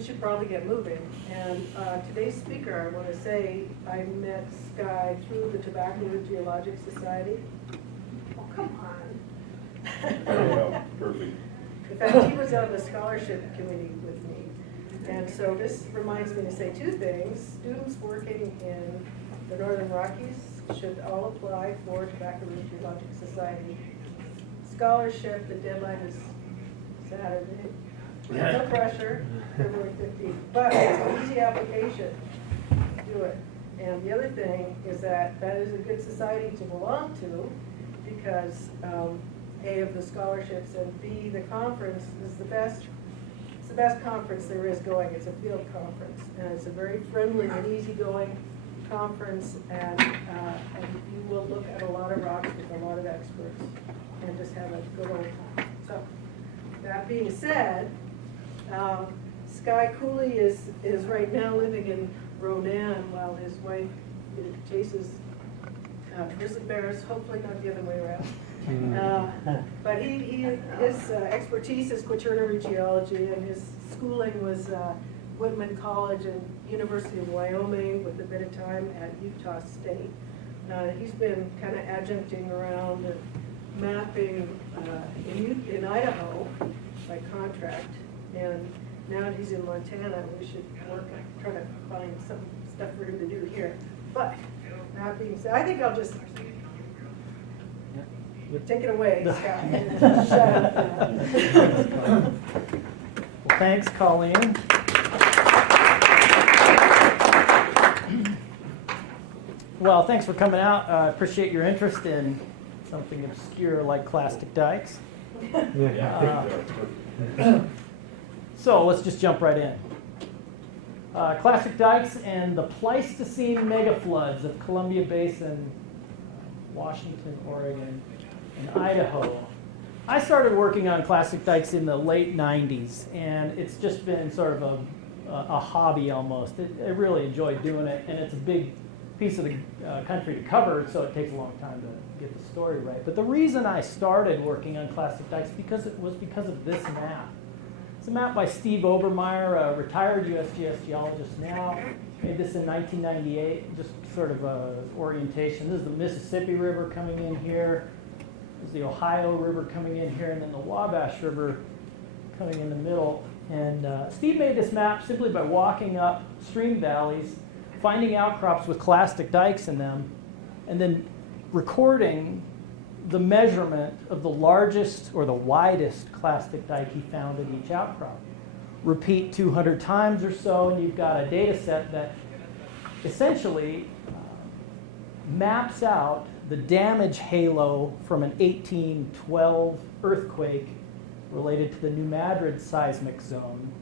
we should probably get moving. And today's speaker, I want to say, I met Skye through the Tobacco Root Geologic Society. Oh, come on. Yeah, perfect. In fact, he was on the scholarship committee with me. And so this reminds me to say two things. Students working in the Northern Rockies should all apply for Tobacco Root Geologic Society scholarship. The deadline is Saturday. No pressure, February 15th. But it's an easy application. Do it. And the other thing is that is a good society to belong to because A, of the scholarships, and B, the conference is the best. It's the best conference there is going. It's a field conference, and it's a very friendly and easygoing conference, and you will look at a lot of rocks with a lot of experts and just have a good old time. So, that being said, Skye Cooley is right now living in Ronan while his wife chases grizzly bears, hopefully not the other way around. But his expertise is quaternary geology, and his schooling was Whitman College and University of Wyoming with a bit of time at Utah State. He's been kind of adjuncting around and mapping in Idaho by contract, and now that he's in Montana, we should work on trying to find some stuff for him to do here. But that being said, I think I'll just take it away, Scott. Shut up now. Well, thanks, Colleen. Well, thanks for coming out. I appreciate your interest in something obscure like Clastic Dikes. So let's just jump right in. Clastic Dikes and the Pleistocene megafloods of Columbia Basin, Washington, Oregon, and Idaho. I started working on Clastic Dikes in the late 90s, and it's just been sort of a hobby almost. I really enjoyed doing it, and it's a big piece of the country to cover, so it takes a long time to get the story right. But the reason I started working on Clastic Dikes was because of this map. It's a map by Steve Obermeyer, a retired USGS geologist now. Made this in 1998, just sort of a orientation. This is the Mississippi River coming in here. There's the Ohio River coming in here, and then the Wabash River coming in the middle. And Steve made this map simply by walking up stream valleys, finding outcrops with clastic dikes in them, and then recording the measurement of the largest or the widest clastic dike he found at each outcrop. Repeat 200 times or so, and you've got a data set that essentially maps out the damage halo from an 1812 earthquake related to the New Madrid seismic zone,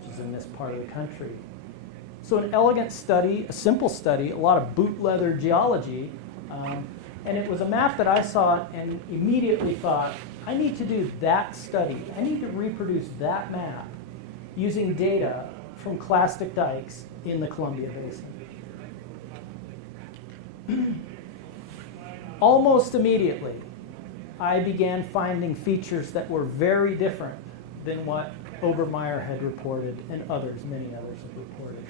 which is in this part of the country. So an elegant study, a simple study, a lot of boot leather geology, and it was a map that I saw and immediately thought, I need to do that study. I need to reproduce that map using data from clastic dikes in the Columbia Basin. Almost immediately, I began finding features that were very different than what Obermeyer had reported and many others have reported.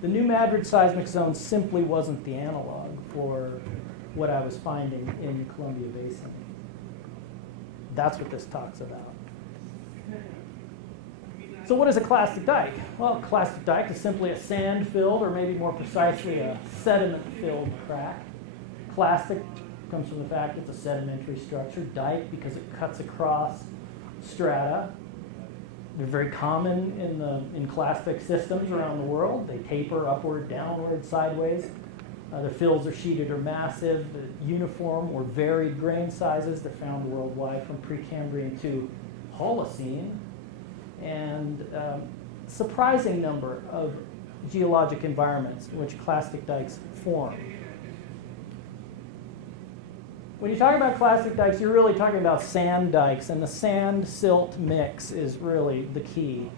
The New Madrid seismic zone simply wasn't the analog for what I was finding in the Columbia Basin. That's what this talk's about. So what is a clastic dike? Well, a clastic dike is simply a sand-filled, or maybe more precisely a sediment-filled crack. Clastic comes from the fact it's a sedimentary structure. Dike because it cuts across strata. They're very common in clastic systems around the world. They taper upward, downward, sideways. Their fills are sheeted or massive, uniform or varied grain sizes. They're found worldwide from Precambrian to Holocene. And surprising number of geologic environments in which clastic dikes form. When you talk about clastic dikes, you're really talking about sand dikes, and the sand-silt mix is really the key.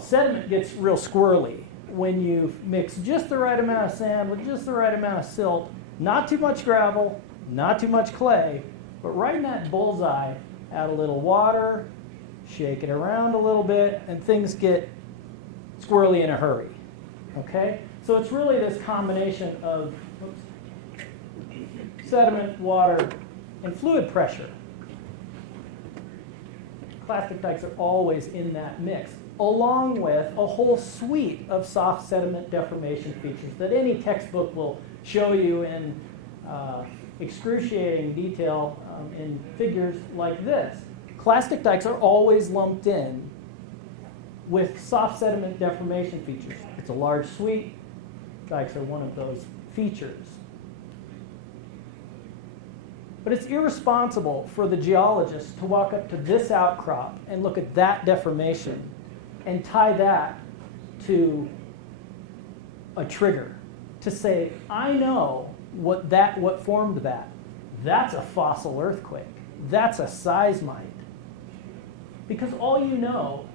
Sediment gets real squirrely when you mix just the right amount of sand with just the right amount of silt, not too much gravel, not too much clay, but right in that bullseye, add a little water, shake it around a little bit, and things get squirrely in a hurry. Okay? So it's really this combination of sediment, water, and fluid pressure. Clastic dikes are always in that mix, along with a whole suite of soft sediment deformation features that any textbook will show you in excruciating detail in figures like this. Clastic dikes are always lumped in with soft sediment deformation features. It's a large suite. Dikes are one of those features. But it's irresponsible for the geologist to walk up to this outcrop and look at that deformation and tie that to a trigger to say, I know what formed that. That's a fossil earthquake. That's a seismite. Because all you know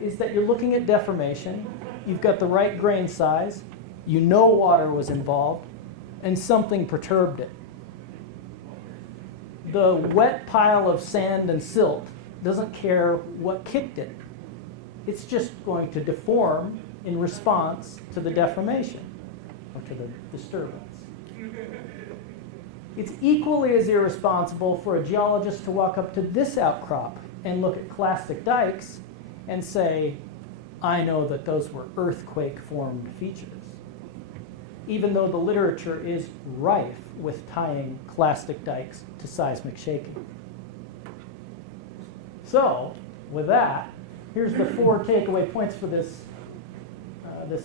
is that you're looking at deformation, you've got the right grain size, you know water was involved, and something perturbed it. The wet pile of sand and silt doesn't care what kicked it. It's just going to deform in response to the deformation or to the disturbance. It's equally as irresponsible for a geologist to walk up to this outcrop and look at clastic dikes and say, I know that those were earthquake-formed features, even though the literature is rife with tying clastic dikes to seismic shaking. So, with that, here's the 4 takeaway points for this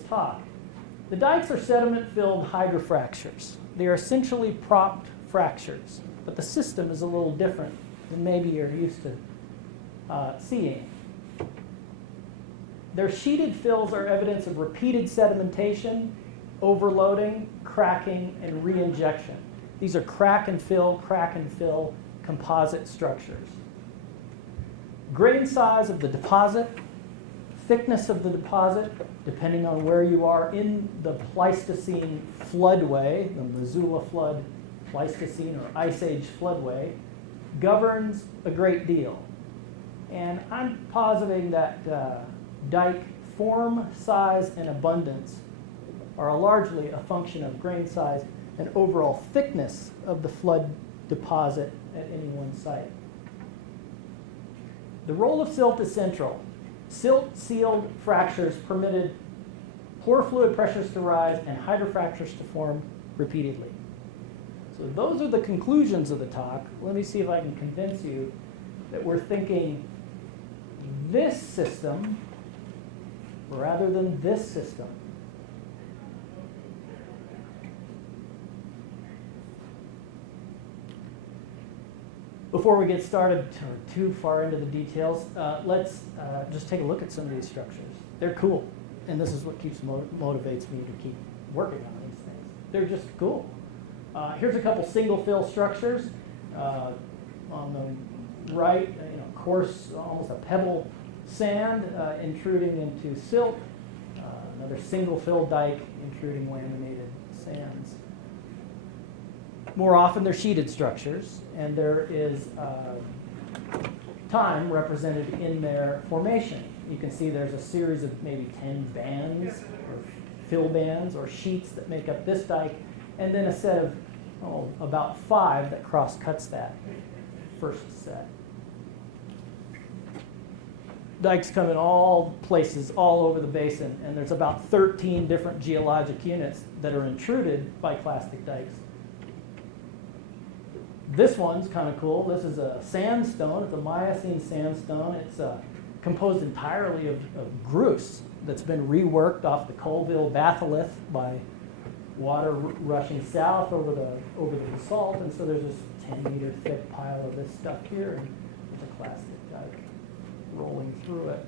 talk. The dikes are sediment-filled Hydra fractures. They are essentially propped fractures, but the system is a little different than maybe you're used to seeing. Their sheeted fills are evidence of repeated sedimentation, overloading, cracking, and reinjection. These are crack and fill composite structures. Grain size of the deposit, thickness of the deposit, depending on where you are in the Pleistocene floodway, the Missoula flood Pleistocene or Ice Age floodway, governs a great deal. And I'm positing that dike form, size, and abundance are largely a function of grain size and overall thickness of the flood deposit at any one site. The role of silt is central. Silt-sealed fractures permitted pore fluid pressures to rise and hydro fractures to form repeatedly. So those are the conclusions of the talk. Let me see if I can convince you that we're thinking this system rather than this system. Before we get started too far into the details, let's just take a look at some of these structures. They're cool, and this is what motivates me to keep working on these things. They're just cool. Here's a couple single fill structures. On the right, coarse, almost a pebble sand intruding into silt. Another single fill dike intruding laminated sands. More often they're sheeted structures, and there is time represented in their formation. You can see there's a series of maybe 10 bands or fill bands or sheets that make up this dike, and then a set of about 5 that cross-cuts that first set. Dikes come in all places, all over the basin, and there's about 13 different geologic units that are intruded by clastic dikes. This one's kind of cool. This is a sandstone. It's a Miocene sandstone. It's composed entirely of grus that's been reworked off the Colville batholith by water rushing south over the basalt. And so there's this 10-meter thick pile of this stuff here, and there's a clastic dike rolling through it.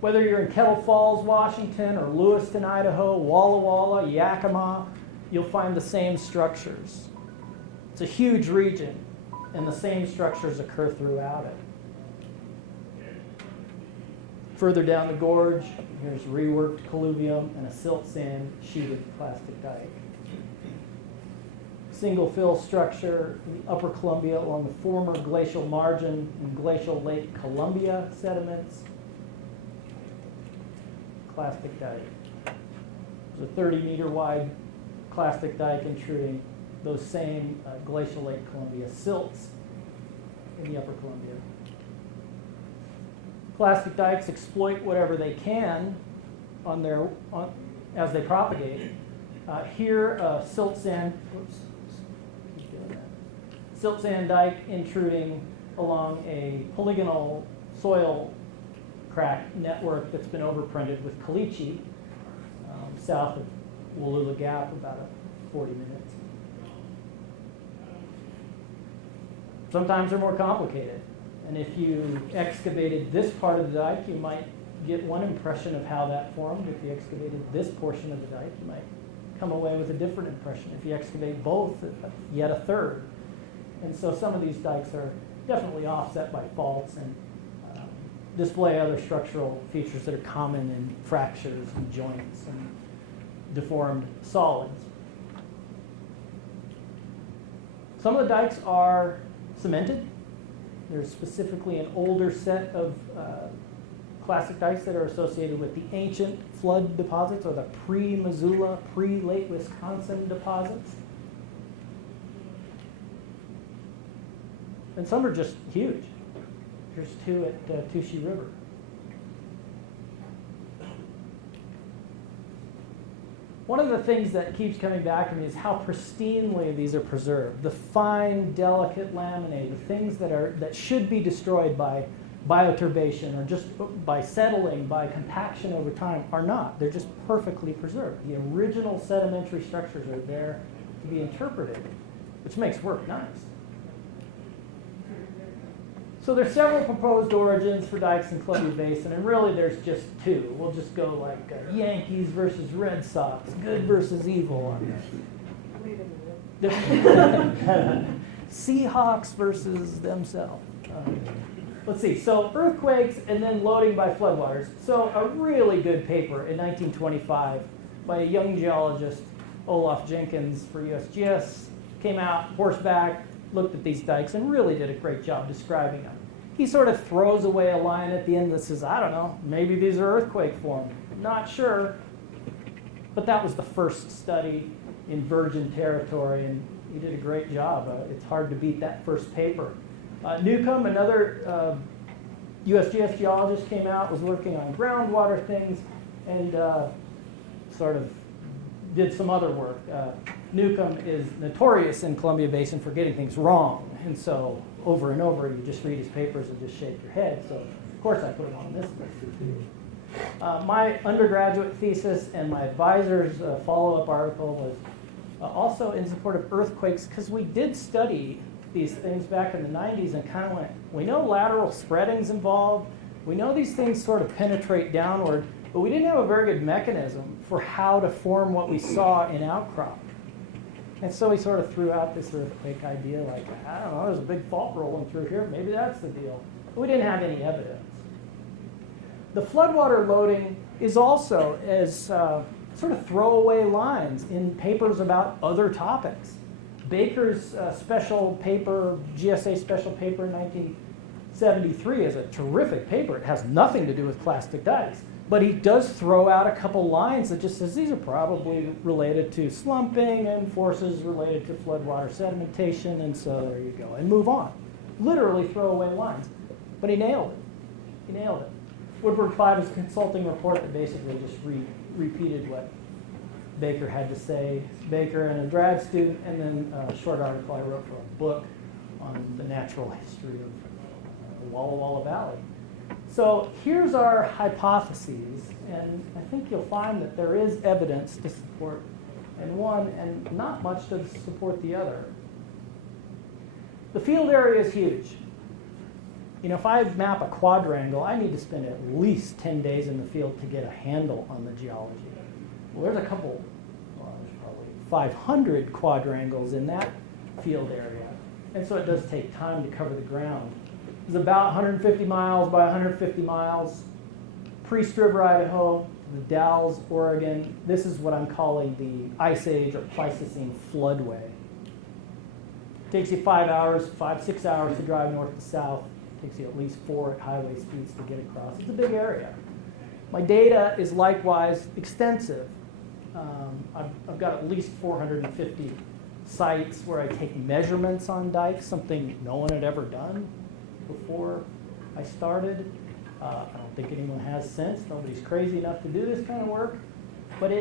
Whether you're in Kettle Falls, Washington, or Lewiston, Idaho, Walla Walla, Yakima, you'll find the same structures. It's a huge region, and the same structures occur throughout it. Further down the gorge, here's reworked colluvium and a silt sand sheeted plastic dike. single fill structure in the upper Columbia along the former glacial margin and glacial Lake Columbia sediments. Clastic dike. There's a 30-meter wide clastic dike intruding those same glacial Lake Columbia silts in the upper Columbia. Clastic dikes exploit whatever they can as they propagate. Here, silt sand dike intruding along a polygonal soil crack network that's been overprinted with caliche south of Wallula Gap, about 40 minutes. Sometimes they're more complicated. And if you excavated this part of the dike, you might get one impression of how that formed. If you excavated this portion of the dike, you might come away with a different impression. If you excavate both, yet a third. And so some of these dikes are definitely offset by faults and display other structural features that are common in fractures and joints and deformed solids. Some of the dikes are cemented. There's specifically an older set of clastic dikes that are associated with the ancient flood deposits, or the pre-Missoula, pre-Lake Wisconsin deposits. And some are just huge. Here's two at Touchy River. One of the things that keeps coming back to me is how pristinely these are preserved. The fine, delicate laminae, the things that should be destroyed by bioturbation or just by settling, by compaction over time, are not. They're just perfectly preserved. The original sedimentary structures are there to be interpreted, which makes work nice. So there's several proposed origins for dikes in Columbia Basin, and really there's just two. We'll just go like Yankees versus Red Sox, good versus evil on this. Seahawks versus themselves. Let's see, so earthquakes and then loading by floodwaters. So a really good paper in 1925 by a young geologist, Olaf Jenkins for USGS, came out horseback, looked at these dikes, and really did a great job describing them. He sort of throws away a line at the end that says, I don't know, maybe these are earthquake formed. Not sure. But that was the first study in virgin territory, and he did a great job. It's hard to beat that first paper. Newcomb, another USGS geologist, came out, was working on groundwater things, and sort of did some other work. Newcomb is notorious in Columbia Basin for getting things wrong, and so over and over you just read his papers and just shake your head. So of course I put him on this list. My undergraduate thesis and my advisor's follow-up article was also in support of earthquakes, because we did study these things back in the 90s and kind of went, we know lateral spreading's involved, we know these things sort of penetrate downward, but we didn't have a very good mechanism for how to form what we saw in outcrop. And so he sort of threw out this earthquake idea, like, I don't know, there's a big fault rolling through here, maybe that's the deal. But we didn't have any evidence. The floodwater loading is also as sort of throwaway lines in papers about other topics. Baker's special paper, GSA special paper in 1973 is a terrific paper. It has nothing to do with clastic dikes. But he does throw out a couple lines that just says these are probably related to slumping and forces related to floodwater sedimentation, and so there you go, and move on. Literally throwaway lines. But he nailed it. He nailed it. Woodward Clive's consulting report that basically just repeated what Baker had to say. Baker and a grad student, and then a short article I wrote for a book on the natural history of the Walla Walla Valley. So here's our hypotheses, and I think you'll find that there is evidence to support and one and not much to support the other. The field area is huge. You know, if I map a quadrangle, I need to spend at least 10 days in the field to get a handle on the geology. Well, there's probably 500 quadrangles in that field area, and so it does take time to cover the ground. It's about 150 miles by 150 miles, Priest River, Idaho, the Dalles, Oregon. This is what I'm calling the Ice Age or Pleistocene floodway. Takes you 5 hours, 6 hours to drive north to south. Takes you at least 4 at highway speeds to get across. It's a big area. My data is likewise extensive. I've got at least 450 sites where I take measurements on dikes, something no one had ever done before I started. I don't think anyone has since. Nobody's crazy enough to do this kind of work. But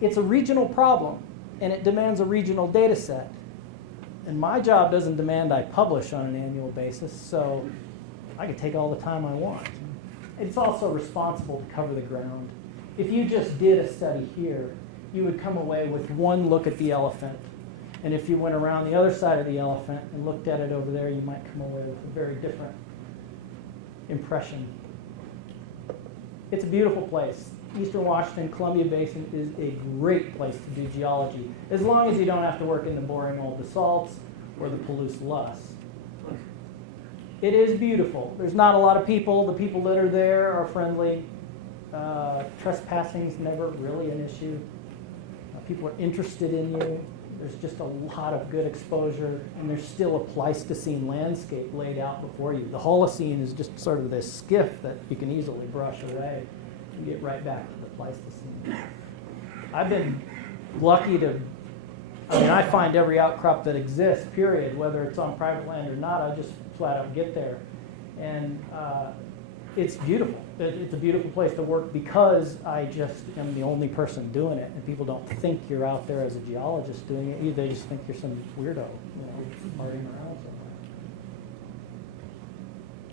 it's a regional problem, and it demands a regional data set. And my job doesn't demand I publish on an annual basis, so I can take all the time I want. It's also responsible to cover the ground. If you just did a study here, you would come away with one look at the elephant. And if you went around the other side of the elephant and looked at it over there, you might come away with a very different impression. It's a beautiful place. Eastern Washington, Columbia Basin is a great place to do geology, as long as you don't have to work in the boring old basalts or the Palouse loess. It is beautiful. There's not a lot of people. The people that are there are friendly. Trespassing is never really an issue. People are interested in you. There's just a lot of good exposure, and there's still a Pleistocene landscape laid out before you. The Holocene is just sort of this skiff that you can easily brush away and get right back to the Pleistocene. I've been lucky I find every outcrop that exists, period, whether it's on private land or not. I just flat out get there. And it's beautiful. It's a beautiful place to work because I just am the only person doing it, and people don't think you're out there as a geologist doing it. They just think you're some weirdo, farting around somewhere.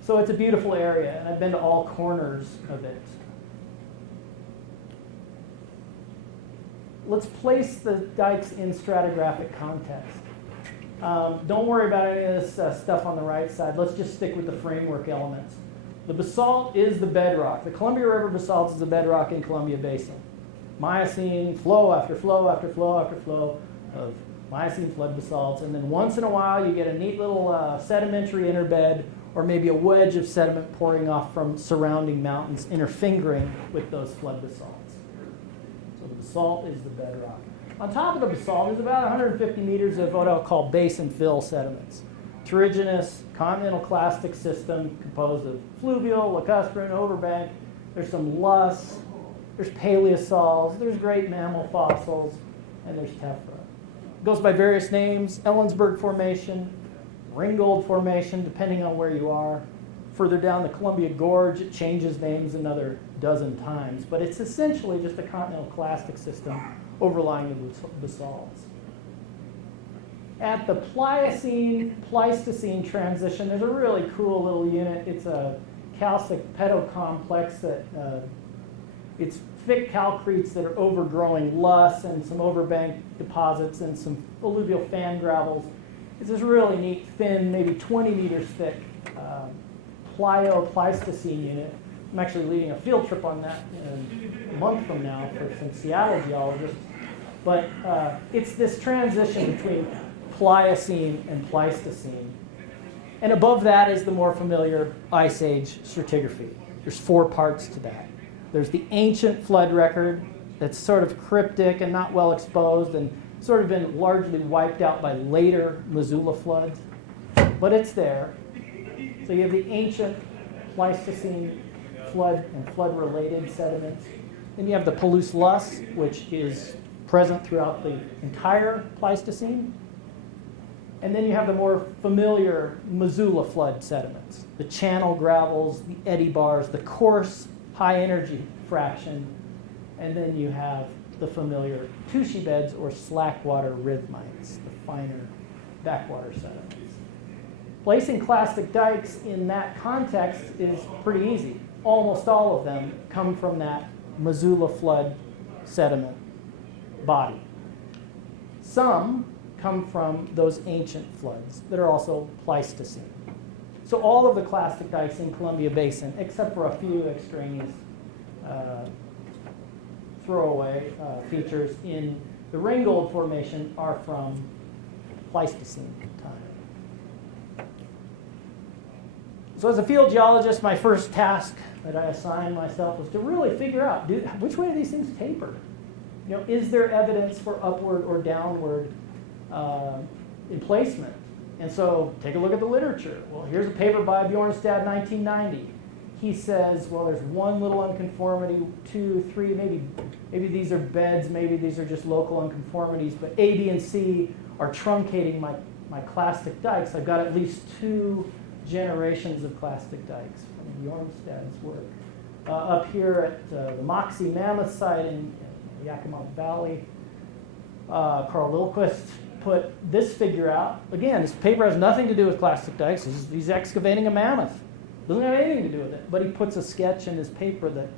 So it's a beautiful area, and I've been to all corners of it. Let's place the dikes in stratigraphic context. Don't worry about any of this stuff on the right side. Let's just stick with the framework elements. The basalt is the bedrock. The Columbia River basalt is the bedrock in Columbia Basin. Miocene, flow after flow after flow after flow of Miocene flood basalts. And then once in a while you get a neat little sedimentary interbed or maybe a wedge of sediment pouring off from surrounding mountains interfingering with those flood basalts. So the basalt is the bedrock. On top of the basalt is about 150 meters of what I'll call basin fill sediments. Terrigenous, continental clastic system composed of fluvial, lacustrine, overbank. There's some loess, there's paleosols, there's great mammal fossils, and there's tephra. It goes by various names: Ellensburg Formation, Ringgold Formation, depending on where you are. Further down the Columbia Gorge, it changes names another dozen times, but it's essentially just a continental clastic system overlying the basalts. At the Pliocene-Pleistocene transition, there's a really cool little unit. It's a calcic pedocomplex that it's thick calcretes that are overgrowing loess and some overbank deposits and some alluvial fan gravels. It's this really neat, thin, maybe 20 meters thick Plio-Pleistocene unit. I'm actually leading a field trip on that in a month from now for some Seattle geologists. But it's this transition between Pliocene and Pleistocene. And above that is the more familiar Ice Age stratigraphy. There's 4 parts to that. There's the ancient flood record that's sort of cryptic and not well exposed and sort of been largely wiped out by later Missoula floods. But it's there. So you have the ancient Pleistocene flood and flood-related sediments. Then you have the Palouse loess, which is present throughout the entire Pleistocene. And then you have the more familiar Missoula flood sediments, the channel gravels, the eddy bars, the coarse high-energy fraction, and then you have the familiar tushy beds or slackwater rhythmites, the finer backwater sediments. Placing clastic dikes in that context is pretty easy. Almost all of them come from that Missoula flood sediment body. Some come from those ancient floods that are also Pleistocene. So all of the clastic dikes in Columbia Basin, except for a few extraneous throwaway features in the Ringgold Formation, are from Pleistocene time. So as a field geologist, my first task that I assigned myself was to really figure out, which way do these things taper? Is there evidence for upward or downward emplacement. And so take a look at the literature. Well, here's a paper by Bjornstad, 1990. He says, well, there's one little unconformity, 2, 3, maybe these are beds, maybe these are just local unconformities, but A, B, and C are truncating my clastic dikes. I've got at least 2 generations of clastic dikes from Bjornstad's work. Up here at the Moxie Mammoth site in Yakima Valley, Carl Lilquist put this figure out. Again, this paper has nothing to do with clastic dikes. He's excavating a mammoth. Doesn't have anything to do with it. But he puts a sketch in his paper that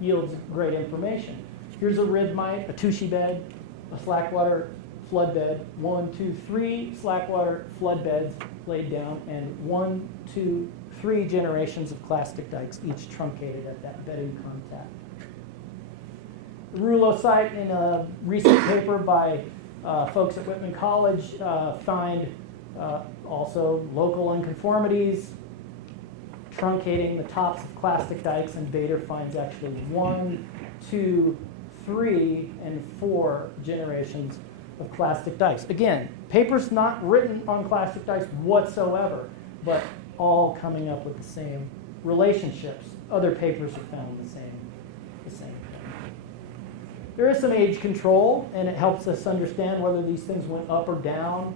yields great information. Here's a rhythmite, a tushy bed, a slackwater flood bed, 1, 2, 3 slackwater flood beds laid down, and 1, 2, 3 generations of clastic dikes, each truncated at that bedding contact. The Rouleau site, in a recent paper by folks at Whitman College, find also local unconformities, truncating the tops of clastic dikes, and Bader finds actually 1, 2, 3, and 4 generations of clastic dikes. Again, paper's not written on clastic dikes whatsoever, but all coming up with the same relationships. Other papers have found the same thing. There is some age control, and it helps us understand whether these things went up or down,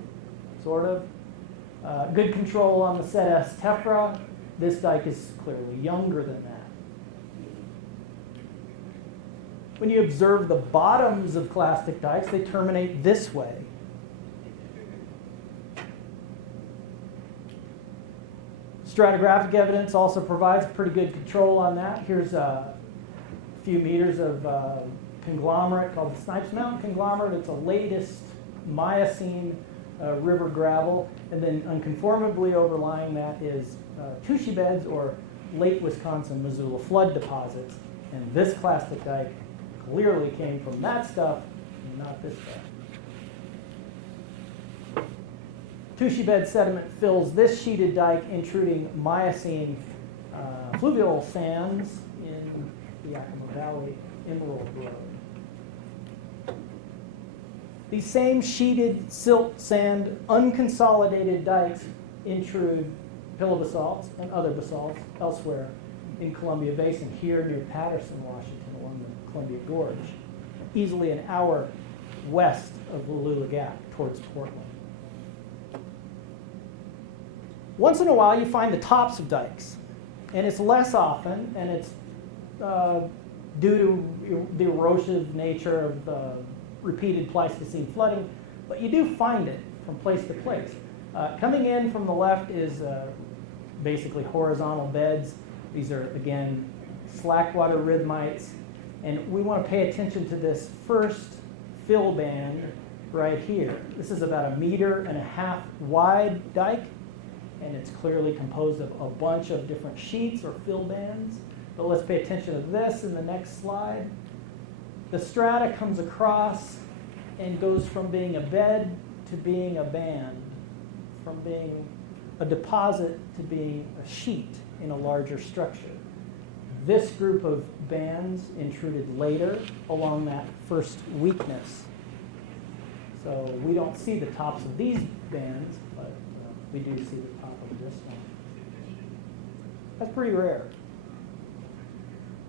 sort of. Good control on the Set S tephra. This dike is clearly younger than that. When you observe the bottoms of clastic dikes, they terminate this way. Stratigraphic evidence also provides pretty good control on that. Here's a few meters of conglomerate called the Snipes Mountain conglomerate. It's a latest Miocene river gravel, and then unconformably overlying that is tushy beds or late Wisconsin Missoula flood deposits. And this clastic dike clearly came from that stuff, not this stuff. Tushy bed sediment fills this sheeted dike, intruding Miocene fluvial sands in the Yakima Valley Emerald Road. These same sheeted silt sand unconsolidated dikes intrude pillow basalts and other basalts elsewhere in Columbia Basin, here near Patterson, Washington, along the Columbia Gorge, easily an hour west of Wallula Gap towards Portland. Once in a while, you find the tops of dikes, and it's less often, and it's due to the erosive nature of repeated Pleistocene flooding, but you do find it from place to place. Coming in from the left is basically horizontal beds. These are, again, slackwater rhythmites, and we want to pay attention to this first fill band right here. This is about 1.5 meters wide dike, and it's clearly composed of a bunch of different sheets or fill bands. But let's pay attention to this in the next slide. The strata comes across and goes from being a bed to being a band, from being a deposit to being a sheet in a larger structure. This group of bands intruded later along that first weakness. So we don't see the tops of these bands, but we do see the top of this one. That's pretty rare.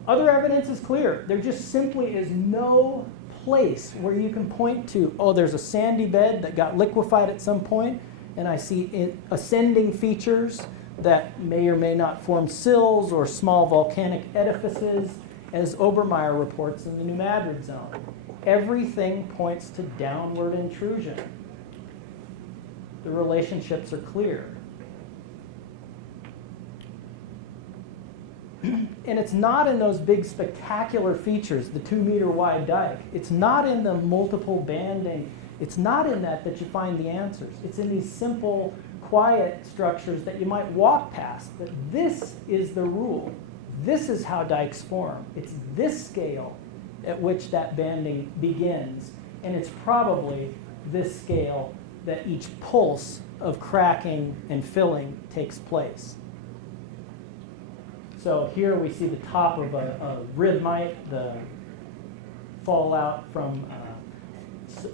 Other evidence is clear. There just simply is no place where you can point to, oh, there's a sandy bed that got liquefied at some point, and I see ascending features that may or may not form sills or small volcanic edifices, as Obermeyer reports in the New Madrid zone. Everything points to downward intrusion. The relationships are clear. And it's not in those big spectacular features, the 2-meter wide dike. It's not in the multiple banding. It's not in that you find the answers. It's in these simple, quiet structures that you might walk past. But this is the rule. This is how dikes form. It's this scale at which that banding begins. And it's probably this scale that each pulse of cracking and filling takes place. So here we see the top of a rhythmite, the fallout from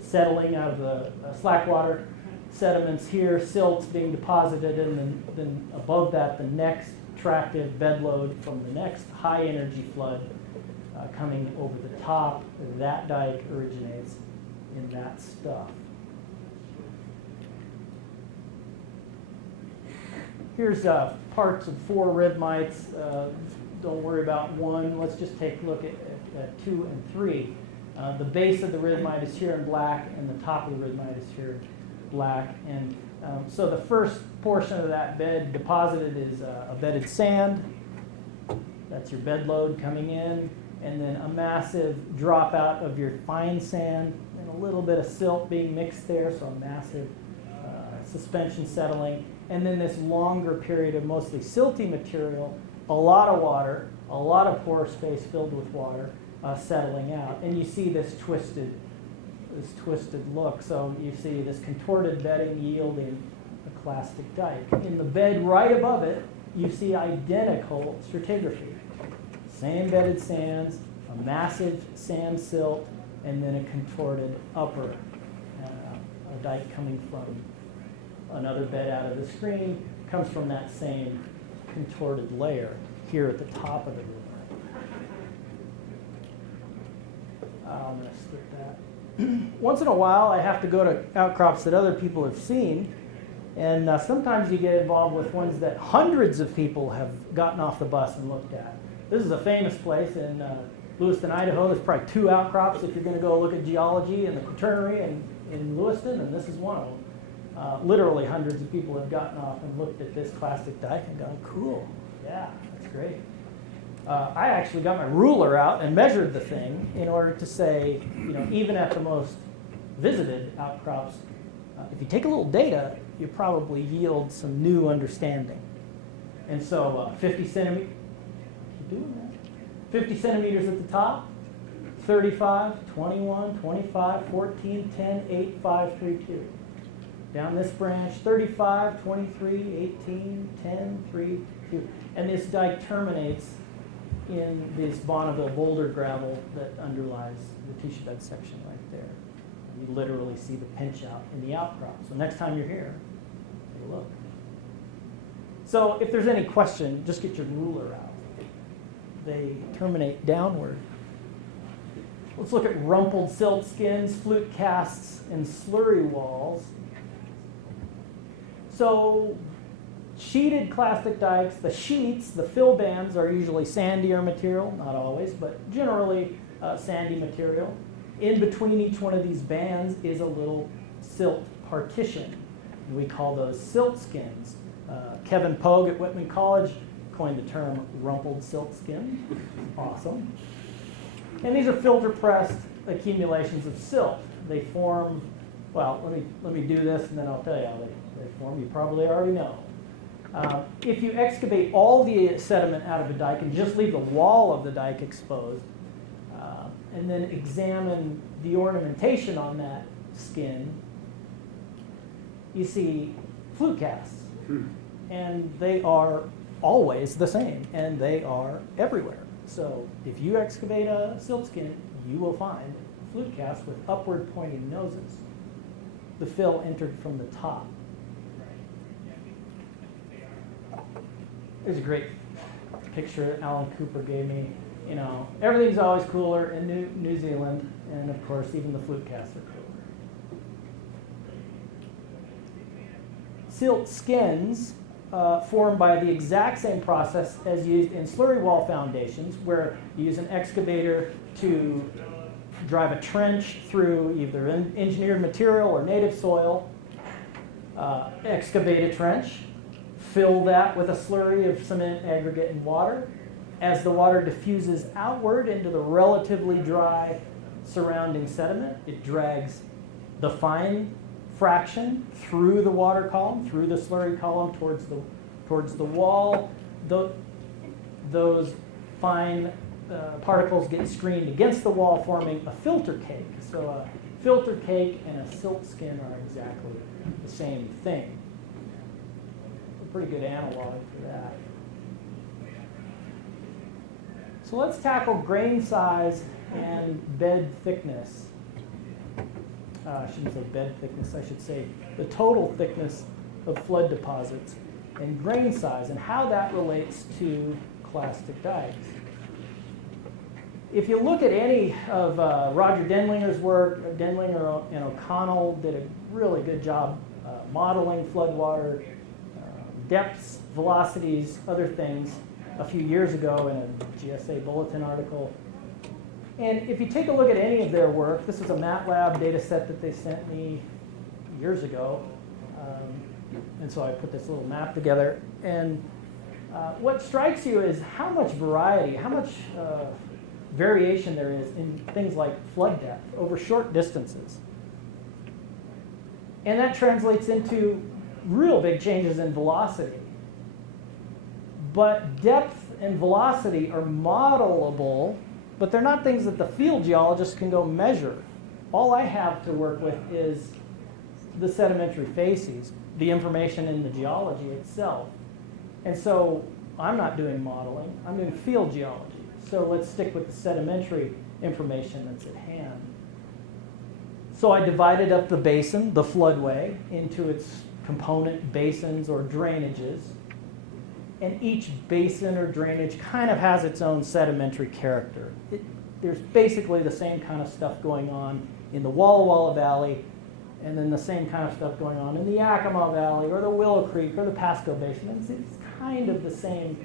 settling out of the slack water. sediments here, silts being deposited, and then above that, the next tractive bed load from the next high energy flood coming over the top. That dike originates in that stuff. Here's parts of 4 ribmites. Don't worry about 1. Let's just take a look at 2 and 3. The base of the ribmite is here in black, and the top of the ribmite is here black. And so the first portion of that bed deposited is a bedded sand. That's your bed load coming in. And then a massive dropout of your fine sand and a little bit of silt being mixed there, so a massive suspension settling. And then this longer period of mostly silty material, a lot of water, a lot of pore space filled with water settling out. And you see this twisted look. So you see this contorted bedding yielding a clastic dike. In the bed right above it, you see identical stratigraphy. Same bedded sands, a massive sand silt, and then a contorted upper, a dike coming from another bed out of the screen, comes from that same contorted layer here at the top of the river. I'm going to skip that. Once in a while, I have to go to outcrops that other people have seen, and sometimes you get involved with ones that hundreds of people have gotten off the bus and looked at. This is a famous place in Lewiston, Idaho. There's probably 2 outcrops if you're going to go look at geology in the Quaternary in Lewiston, and this is one of them. Literally hundreds of people have gotten off and looked at this clastic dike and gone, cool, yeah, that's great. I actually got my ruler out and measured the thing in order to say, even at the most visited outcrops, if you take a little data, you probably yield some new understanding. And so 50 centimeters, doing that. 50 centimeters at the top, 35, 21, 25, 14, 10, 8, 5, 3, 2. Down this branch, 35, 23, 18, 10, 3, 2. And this dike terminates in this Bonneville boulder gravel that underlies the tissue bed section right there. You literally see the pinch out in the outcrop. So next time you're here, take a look. So if there's any question, just get your ruler out. They terminate downward. Let's look at rumpled silt skins, flute casts, and slurry walls. So sheeted clastic dikes, the sheets, the fill bands are usually sandier material, not always, but generally sandy material. In between each one of these bands is a little silt partition. We call those silt skins. Kevin Pogue at Whitman College coined the term rumpled silt skin. Awesome. And these are filter pressed accumulations of silt. They form, well, let me do this and then I'll tell you how they form. You probably already know. If you excavate all the sediment out of a dike and just leave the wall of the dike exposed, and then examine the ornamentation on that skin, you see flute casts. And they are always the same, and they are everywhere. So if you excavate a silt skin, you will find flute casts with upward pointing noses. The fill entered from the top. There's a great picture that Alan Cooper gave me. Everything's always cooler in New Zealand, and of course, even the flute casts are cooler. Silt skins formed by the exact same process as used in slurry wall foundations, where you use an excavator to drive a trench through either engineered material or native soil, excavate a trench, fill that with a slurry of cement, aggregate, and water. As the water diffuses outward into the relatively dry surrounding sediment, it drags the fine fraction through the water column, through the slurry column towards the wall. Those fine particles get screened against the wall, forming a filter cake. So a filter cake and a silt skin are exactly the same thing. A pretty good analog for that. So let's tackle grain size and bed thickness. I shouldn't say bed thickness, I should say the total thickness of flood deposits and grain size and how that relates to clastic dikes. If you look at any of Roger Denlinger's work, Denlinger and O'Connell did a really good job modeling floodwater depths, velocities, other things a few years ago in a GSA Bulletin article. And if you take a look at any of their work, this is a MATLAB data set that they sent me years ago. And so I put this little map together. And what strikes you is how much variety, how much variation there is in things like flood depth over short distances. And that translates into real big changes in velocity. But depth and velocity are modelable, but they're not things that the field geologist can go measure. All I have to work with is the sedimentary facies, the information in the geology itself. And so I'm not doing modeling, I'm doing field geology. So let's stick with the sedimentary information that's at hand. So I divided up the basin, the floodway, into its component basins or drainages. And each basin or drainage kind of has its own sedimentary character. There's basically the same kind of stuff going on in the Walla Walla Valley, and then the same kind of stuff going on in the Yakima Valley or the Willow Creek or the Pasco Basin. It's kind of the same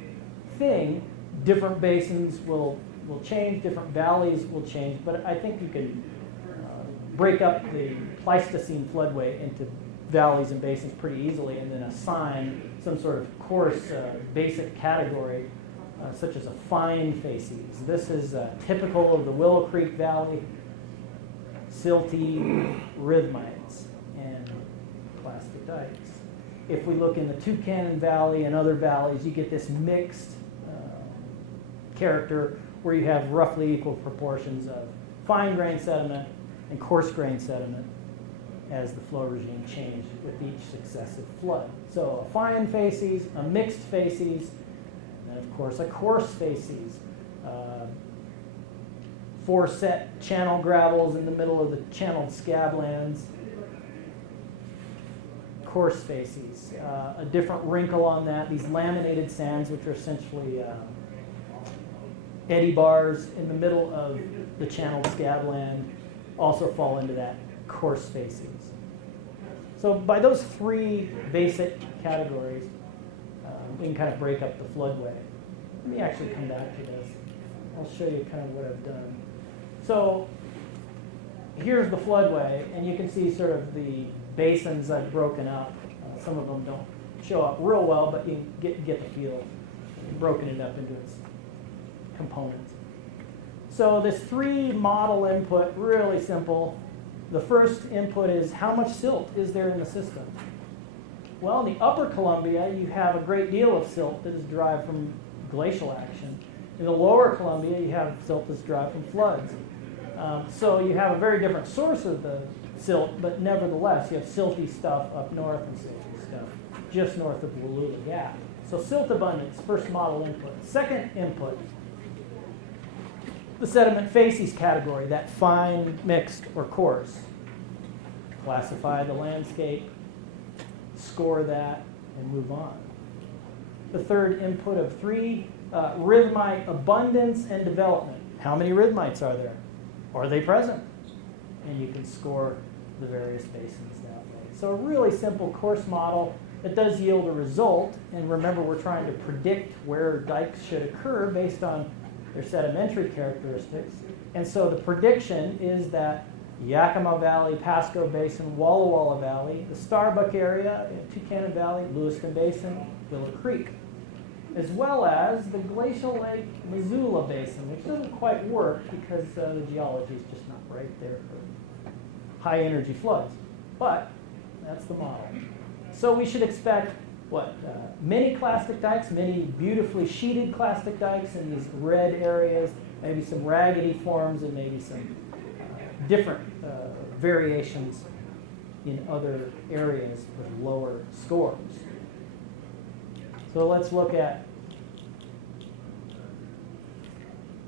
thing. Different basins will change, different valleys will change, but I think you can break up the Pleistocene floodway into valleys and basins pretty easily and then assign some sort of coarse basic category, such as a fine facies. This is typical of the Willow Creek Valley, silty rhythmites, and clastic dikes. If we look in the Tucannon Valley and other valleys, you get this mixed character where you have roughly equal proportions of fine grain sediment and coarse grain sediment as the flow regime changed with each successive flood. So a fine facies, a mixed facies, and then of course a coarse facies. 4 set channel gravels in the middle of the channeled scablands. Coarse facies. A different wrinkle on that, these laminated sands, which are essentially eddy bars in the middle of the channeled scabland, also fall into that coarse facies. So by those 3 basic categories, we can kind of break up the floodway. Let me actually come back to this. I'll show you kind of what I've done. So here's the floodway, and you can see sort of the basins I've broken up. Some of them don't show up real well, but you get the feel. I've broken it up into its components. So this 3 model input, really simple. The first input is how much silt is there in the system? Well, in the upper Columbia, you have a great deal of silt that is derived from glacial action. In the lower Columbia, you have silt that's derived from floods. So you have a very different source of the silt, but nevertheless, you have silty stuff up north and silty stuff just north of Wallula Gap. So silt abundance, first model input. Second input, the sediment facies category, that fine, mixed, or coarse. Classify the landscape, score that, and move on. The third input of 3, rhythmite abundance and development. How many rhythmites are there? Are they present? And you can score the various basins that way. So a really simple course model that does yield a result. And remember, we're trying to predict where dikes should occur based on their sedimentary characteristics. And so the prediction is that Yakima Valley, Pasco Basin, Walla Walla Valley, the Starbuck area, Tucannon Valley, Lewiston Basin, Willow Creek, as well as the Glacial Lake Missoula Basin, which doesn't quite work because the geology is just not right there for high energy floods. But that's the model. So we should expect many clastic dikes, many beautifully sheeted clastic dikes in these red areas, maybe some raggedy forms and maybe some different variations in other areas with lower scores. So let's look at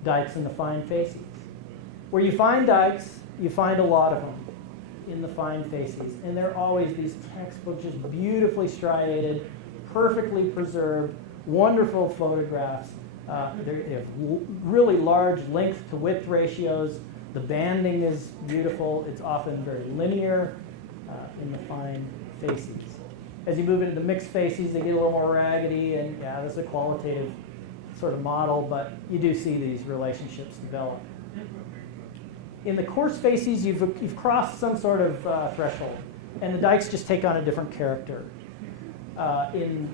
dikes in the fine facies. Where you find dikes, you find a lot of them. in the fine facies. And they're always these textbook, just beautifully striated, perfectly preserved, wonderful photographs. They have really large length to width ratios. The banding is beautiful. It's often very linear in the fine facies. As you move into the mixed facies, they get a little more raggedy, and yeah, this is a qualitative sort of model, but you do see these relationships develop. In the coarse facies, you've crossed some sort of threshold, and the dikes just take on a different character. In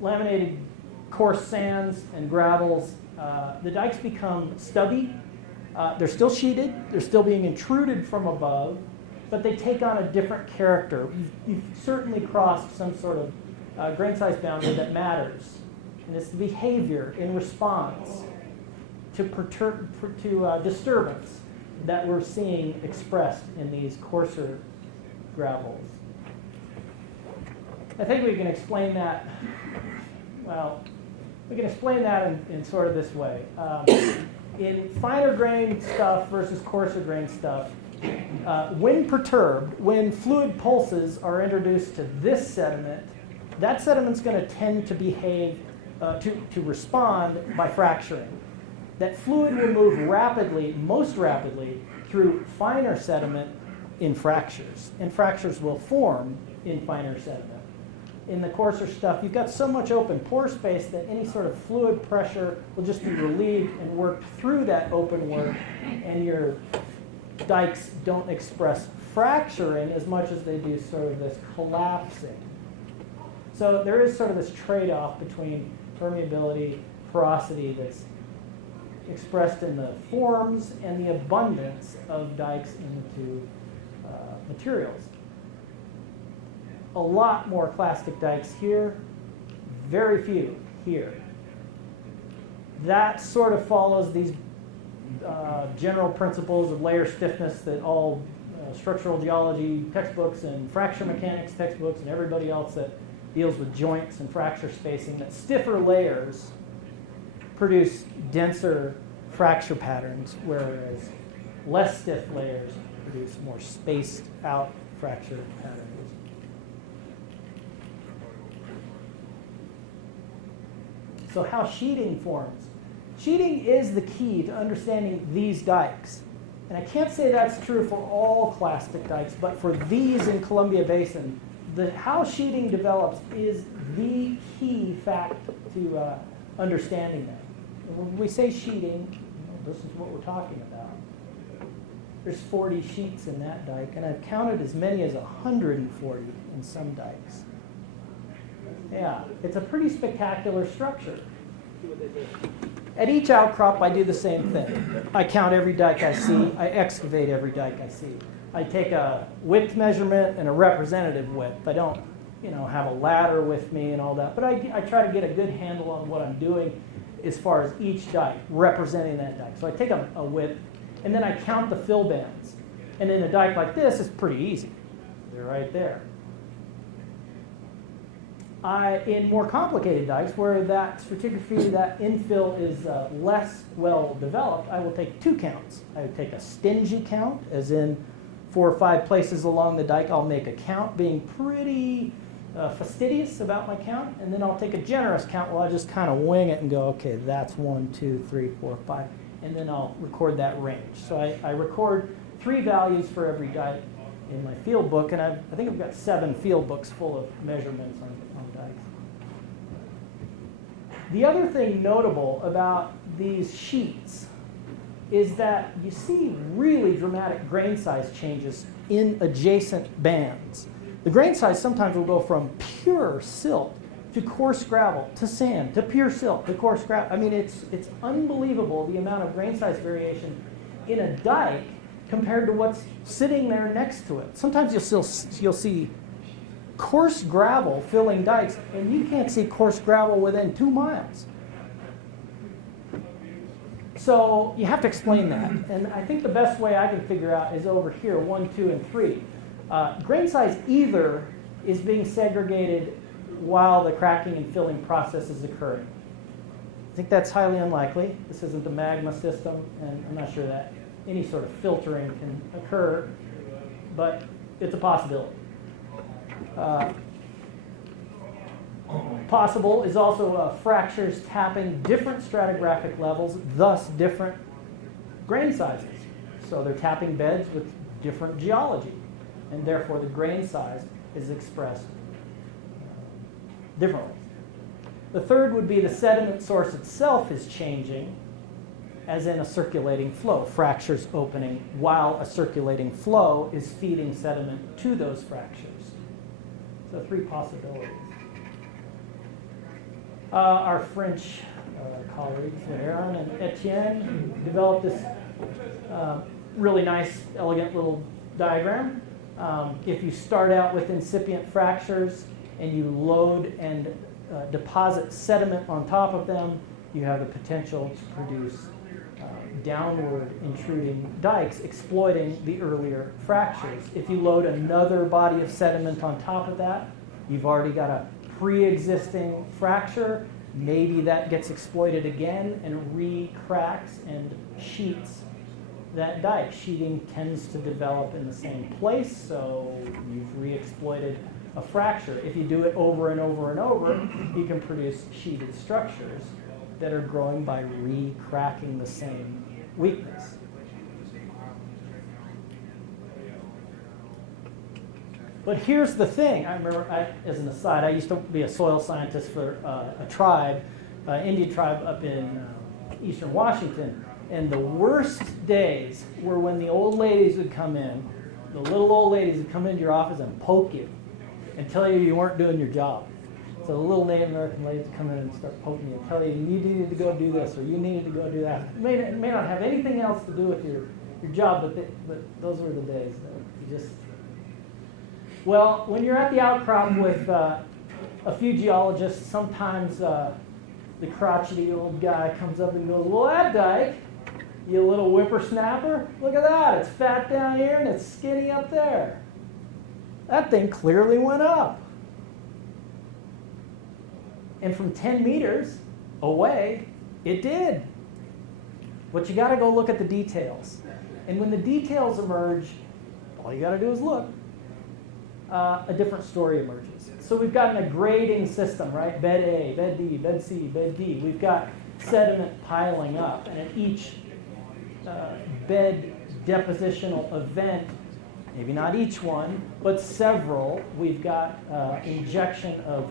laminated coarse sands and gravels, the dikes become stubby. They're still sheeted, they're still being intruded from above, but they take on a different character. You've certainly crossed some sort of grain size boundary that matters, and it's the behavior in response to disturbance that we're seeing expressed in these coarser gravels. I think we can explain that, well, we can explain that in sort of this way. In finer grain stuff versus coarser grain stuff, when perturbed, when fluid pulses are introduced to this sediment, that sediment's going to tend to behave, to respond by fracturing. That fluid will move rapidly, most rapidly, through finer sediment in fractures. And fractures will form in finer sediment. In the coarser stuff, you've got so much open pore space that any sort of fluid pressure will just be relieved and worked through that open work, and your dikes don't express fracturing as much as they do sort of this collapsing. So there is sort of this trade-off between permeability, porosity that's expressed in the forms and the abundance of dikes in the two materials. A lot more clastic dikes here, very few here. That sort of follows these general principles of layer stiffness that all structural geology textbooks and fracture mechanics textbooks and everybody else that deals with joints and fracture spacing, that stiffer layers produce denser fracture patterns, whereas less stiff layers produce more spaced out fracture patterns. So how sheeting forms. Sheeting is the key to understanding these dikes. And I can't say that's true for all clastic dikes, but for these in Columbia Basin, how sheeting develops is the key fact to understanding that. And when we say sheeting, this is what we're talking about. There's 40 sheets in that dike, and I've counted as many as 140 in some dikes. Yeah, it's a pretty spectacular structure. At each outcrop, I do the same thing. I count every dike I see. I excavate every dike I see. I take a width measurement and a representative width. I don't, have a ladder with me and all that, but I try to get a good handle on what I'm doing as far as each dike, representing that dike. So I take a width, and then I count the fill bands. And in a dike like this, it's pretty easy. They're right there. In more complicated dikes, where that stratigraphy, that infill is less well developed, I will take two counts. I would take a stingy count, as in 4 or 5 places along the dike I'll make a count, being pretty fastidious about my count, and then I'll take a generous count where I just kind of wing it and go, okay, that's 1, 2, 3, 4, 5, and then I'll record that range. So I record 3 values for every dike in my field book, and I think I've got 7 field books full of measurements on dikes. The other thing notable about these sheets is that you see really dramatic grain size changes in adjacent bands. The grain size sometimes will go from pure silt to coarse gravel to sand to pure silt to coarse gravel. I mean, it's unbelievable the amount of grain size variation in a dike compared to what's sitting there next to it. Sometimes you'll see coarse gravel filling dikes, and you can't see coarse gravel within 2 miles. So you have to explain that. And I think the best way I can figure out is over here, 1, 2, and 3. Grain size either is being segregated while the cracking and filling process is occurring. I think that's highly unlikely. This isn't the magma system, and I'm not sure that any sort of filtering can occur. But it's a possibility. Possible is also fractures tapping different stratigraphic levels, thus different grain sizes. So they're tapping beds with different geology, and therefore the grain size is expressed differently. The third would be the sediment source itself is changing, as in a circulating flow, fractures opening while a circulating flow is feeding sediment to those fractures. So 3 possibilities. Our French colleagues, Aaron and Etienne, developed this really nice, elegant little diagram. If you start out with incipient fractures and you load and deposit sediment on top of them, you have the potential to produce downward intruding dikes exploiting the earlier fractures. If you load another body of sediment on top of that, you've already got a pre-existing fracture. Maybe that gets exploited again and re-cracks and sheets that dike. Sheeting tends to develop in the same place, so you've re-exploited a fracture. If you do it over and over and over, you can produce sheeted structures that are growing by re-cracking the same weakness. But here's the thing. I remember, as an aside, I used to be a soil scientist for a tribe, Indian tribe up in eastern Washington. And the worst days were when the old ladies would come in, the little old ladies would come into your office and poke you and tell you you weren't doing your job. So the little Native American ladies would come in and start poking you and tell you needed to go do this or you needed to go do that. It may not have anything else to do with your job, but those were the days that you just... Well, when you're at the outcrop with a few geologists, sometimes the crotchety old guy comes up and goes, well, that dike, you little whippersnapper, look at that. It's fat down here and it's skinny up there. That thing clearly went up. And from 10 meters away, it did. But you got to go look at the details. And when the details emerge, all you got to do is look. A different story emerges. So we've got a grading system, right? Bed A, bed B, bed C, bed D. We've got sediment piling up, and at each bed depositional event, maybe not each one, but several, we've got injection of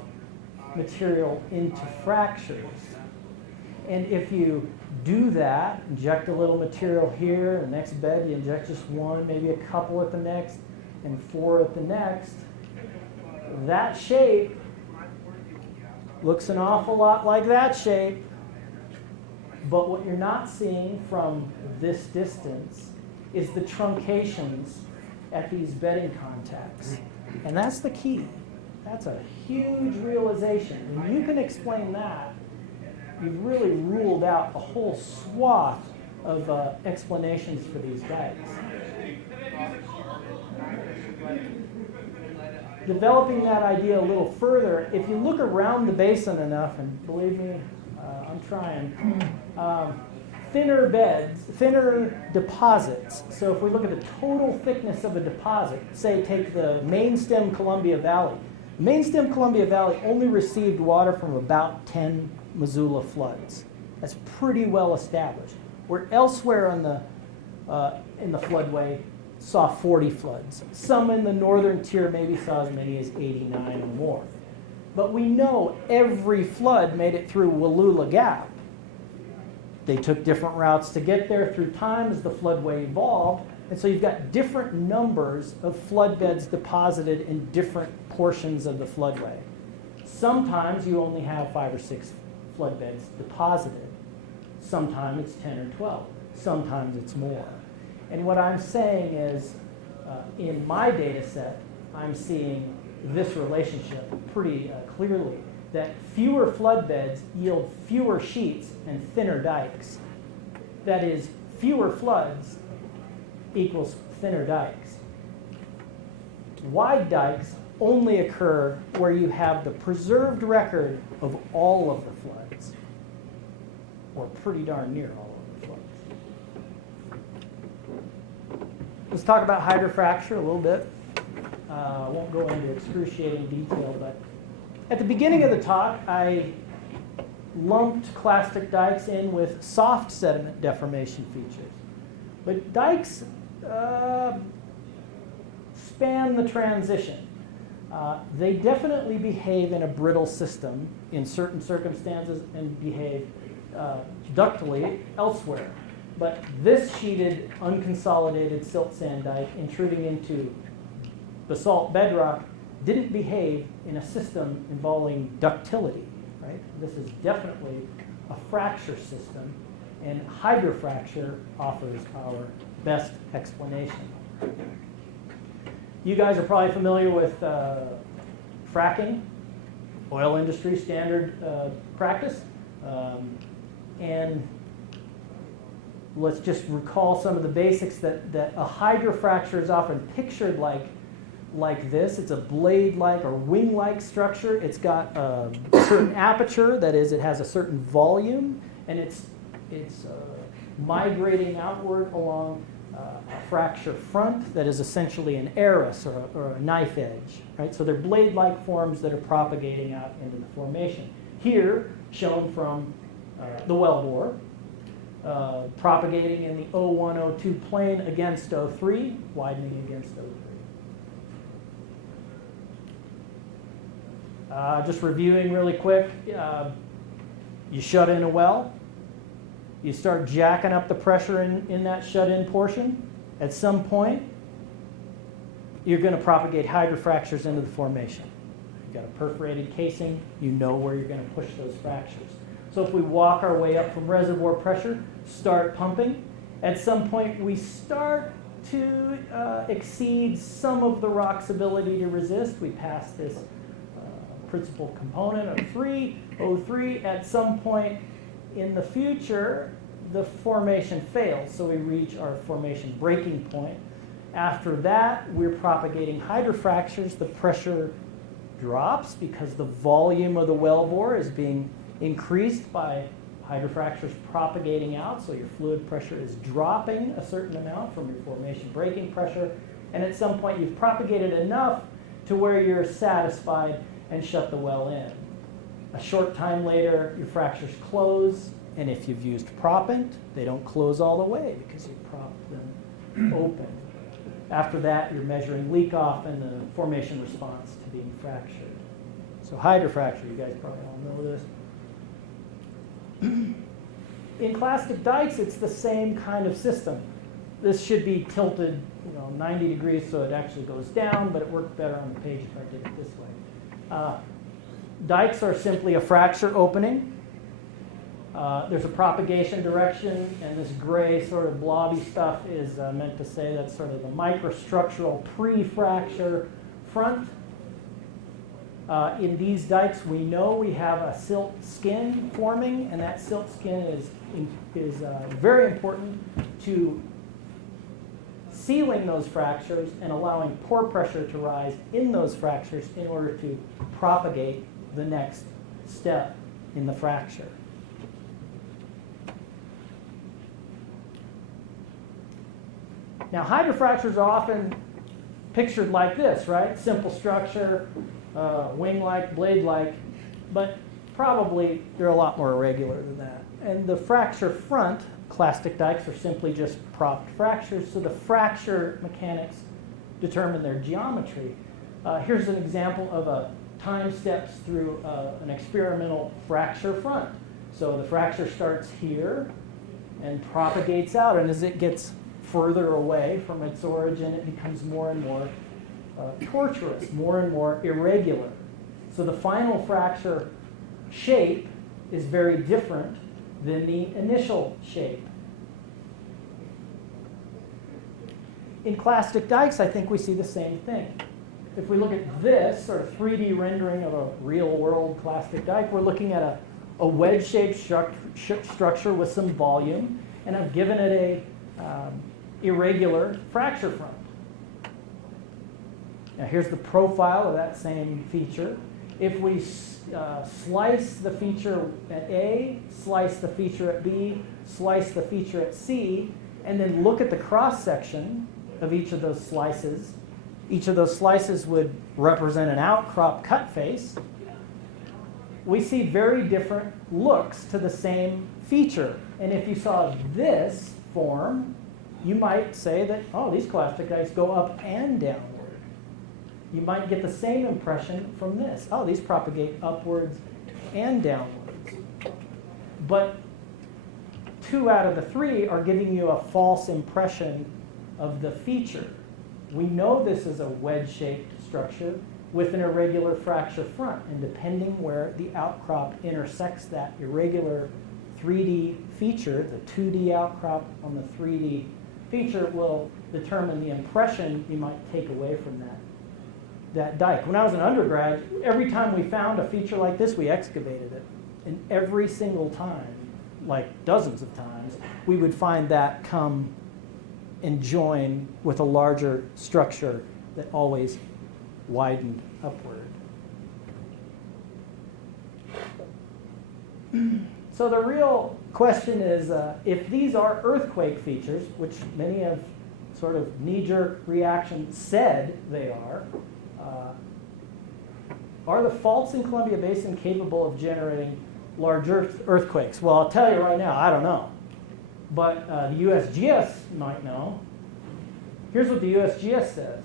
material into fractures. And if you do that, inject a little material here, the next bed you inject just one, maybe a couple at the next, and 4 at the next, that shape looks an awful lot like that shape. But what you're not seeing from this distance is the truncations at these bedding contacts. And that's the key. That's a huge realization. When you can explain that, you've really ruled out a whole swath of explanations for these dikes. Developing that idea a little further, if you look around the basin enough, and believe me, I'm trying, thinner beds, thinner deposits. So if we look at the total thickness of a deposit, say take the main stem Columbia Valley. The main stem Columbia Valley only received water from about 10 Missoula floods. That's pretty well established. Where elsewhere in the floodway saw 40 floods. Some in the northern tier maybe saw as many as 89 or more. But we know every flood made it through Wallula Gap. They took different routes to get there through time as the floodway evolved. And so you've got different numbers of flood beds deposited in different portions of the floodway. Sometimes you only have 5 or 6 flood beds deposited. Sometimes it's 10 or 12. Sometimes it's more. And what I'm saying is, in my data set, I'm seeing this relationship pretty clearly, that fewer flood beds yield fewer sheets and thinner dikes. That is, fewer floods equals thinner dikes. Wide dikes only occur where you have the preserved record of all of the floods, or pretty darn near all of the floods. Let's talk about Hydra Fracture a little bit. I won't go into excruciating detail, but at the beginning of the talk, I lumped clastic dikes in with soft sediment deformation features. But dikes span the transition. They definitely behave in a brittle system in certain circumstances and behave ductily elsewhere. But this sheeted, unconsolidated silt sand dike intruding into basalt bedrock didn't behave in a system involving ductility, right? This is definitely a fracture system, and Hydra Fracture offers our best explanation. You guys are probably familiar with fracking, oil industry standard practice, and let's just recall some of the basics that a Hydra fracture is often pictured like this. It's a blade-like or wing-like structure. It's got a certain aperture, that is, it has a certain volume, and it's migrating outward along a fracture front that is essentially an arris or a knife edge, right? So they're blade-like forms that are propagating out into the formation. Here, shown from the wellbore, propagating in the O1, O2 plane against O3, widening against O3. Just reviewing really quick, you shut in a well, you start jacking up the pressure in that shut-in portion. At some point, you're going to propagate hydro fractures into the formation. You've got a perforated casing, you know where you're going to push those fractures. So if we walk our way up from reservoir pressure, start pumping, at some point we start to exceed some of the rock's ability to resist. We pass this principal component of O3. At some point in the future, the formation fails, so we reach our formation breaking point. After that, we're propagating hydro fractures. The pressure drops because the volume of the wellbore is being increased by hydro fractures propagating out, so your fluid pressure is dropping a certain amount from your formation breaking pressure, and at some point you've propagated enough to where you're satisfied and shut the well in. A short time later, your fractures close, and if you've used proppant, they don't close all the way because you've propped them open. After that, you're measuring leak off and the formation response to being fractured. So hydro fracture, you guys probably all know this. In clastic dikes, it's the same kind of system. This should be tilted 90 degrees so it actually goes down, but it worked better on the page if I did it this way. Dikes are simply a fracture opening. There's a propagation direction, and this gray sort of blobby stuff is meant to say that's sort of the microstructural pre-fracture front. In these dikes, we know we have a silt skin forming, and that silt skin is very important to sealing those fractures and allowing pore pressure to rise in those fractures in order to propagate the next step in the fracture. Now, hydro fractures are often pictured like this, right? Simple structure, wing-like, blade-like, but probably they're a lot more irregular than that. And the fracture front, clastic dikes, are simply just propped fractures, so the fracture mechanics determine their geometry. Here's an example of a time steps through an experimental fracture front. So the fracture starts here and propagates out, and as it gets further away from its origin, it becomes more and more tortuous, more and more irregular. So the final fracture shape is very different than the initial shape. In clastic dikes, I think we see the same thing. If we look at this sort of 3D rendering of a real-world clastic dike, we're looking at a wedge-shaped structure with some volume, and I've given it a irregular fracture front. Now here's the profile of that same feature. If we slice the feature at A, slice the feature at B, slice the feature at C, and then look at the cross-section of each of those slices, Each of those slices would represent an outcrop cut face. We see very different looks to the same feature. And if you saw this form, you might say that, oh, these clastic dikes go up and downward. You might get the same impression from this. Oh, these propagate upwards and downwards. But 2 out of the 3 are giving you a false impression of the feature. We know this is a wedge-shaped structure with an irregular fracture front, and depending where the outcrop intersects that irregular 3D feature, the 2D outcrop on the 3D feature will determine the impression you might take away from that dike. When I was an undergrad, every time we found a feature like this, we excavated it. And every single time, like dozens of times, we would find that come and join with a larger structure that always widened upward. So the real question is, if these are earthquake features, which many have sort of knee-jerk reaction said they are the faults in Columbia Basin capable of generating large earthquakes? Well, I'll tell you right now, I don't know. But the USGS might know. Here's what the USGS says.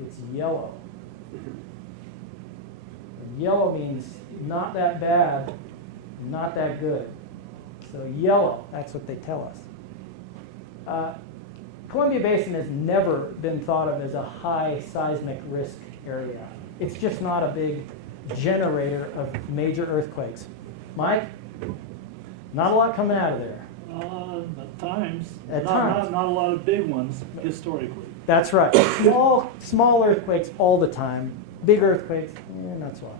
It's yellow. And yellow means not that bad, not that good. So yellow, that's what they tell us. Columbia Basin has never been thought of as a high seismic risk area. It's just not a big generator of major earthquakes. Mike, not a lot coming out of there. At times. At Not a lot of big ones historically. That's right. Small earthquakes all the time. Big earthquakes, not so often.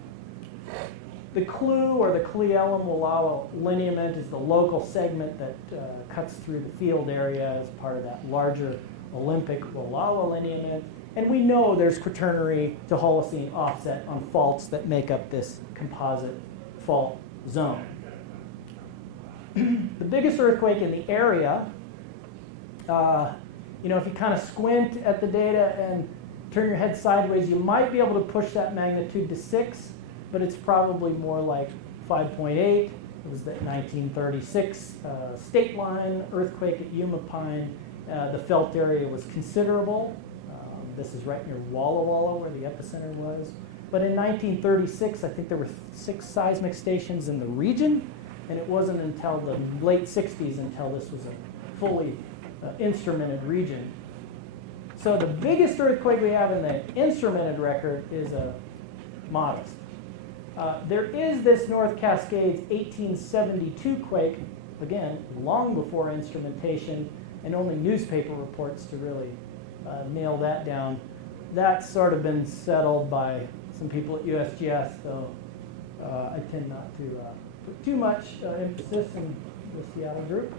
The clue or the Cle-Elum Wallowa lineament is the local segment that cuts through the field area as part of that larger Olympic Wallowa lineament. And we know there's Quaternary to Holocene offset on faults that make up this composite fault zone. The biggest earthquake in the area, if you kind of squint at the data and turn your head sideways, you might be able to push that magnitude to 6, but it's probably more like 5.8. It was that 1936 state line earthquake at Yuma Pine. The felt area was considerable. This is right near Walla Walla, where the epicenter was. But in 1936, I think there were 6 seismic stations in the region, and it wasn't until the late 60s until this was a fully instrumented region. So the biggest earthquake we have in the instrumented record is modest. There is this North Cascades 1872 quake, again, long before instrumentation, and only newspaper reports to really nail that down. That's sort of been settled by some people at USGS, so I tend not to put too much emphasis in the Seattle group.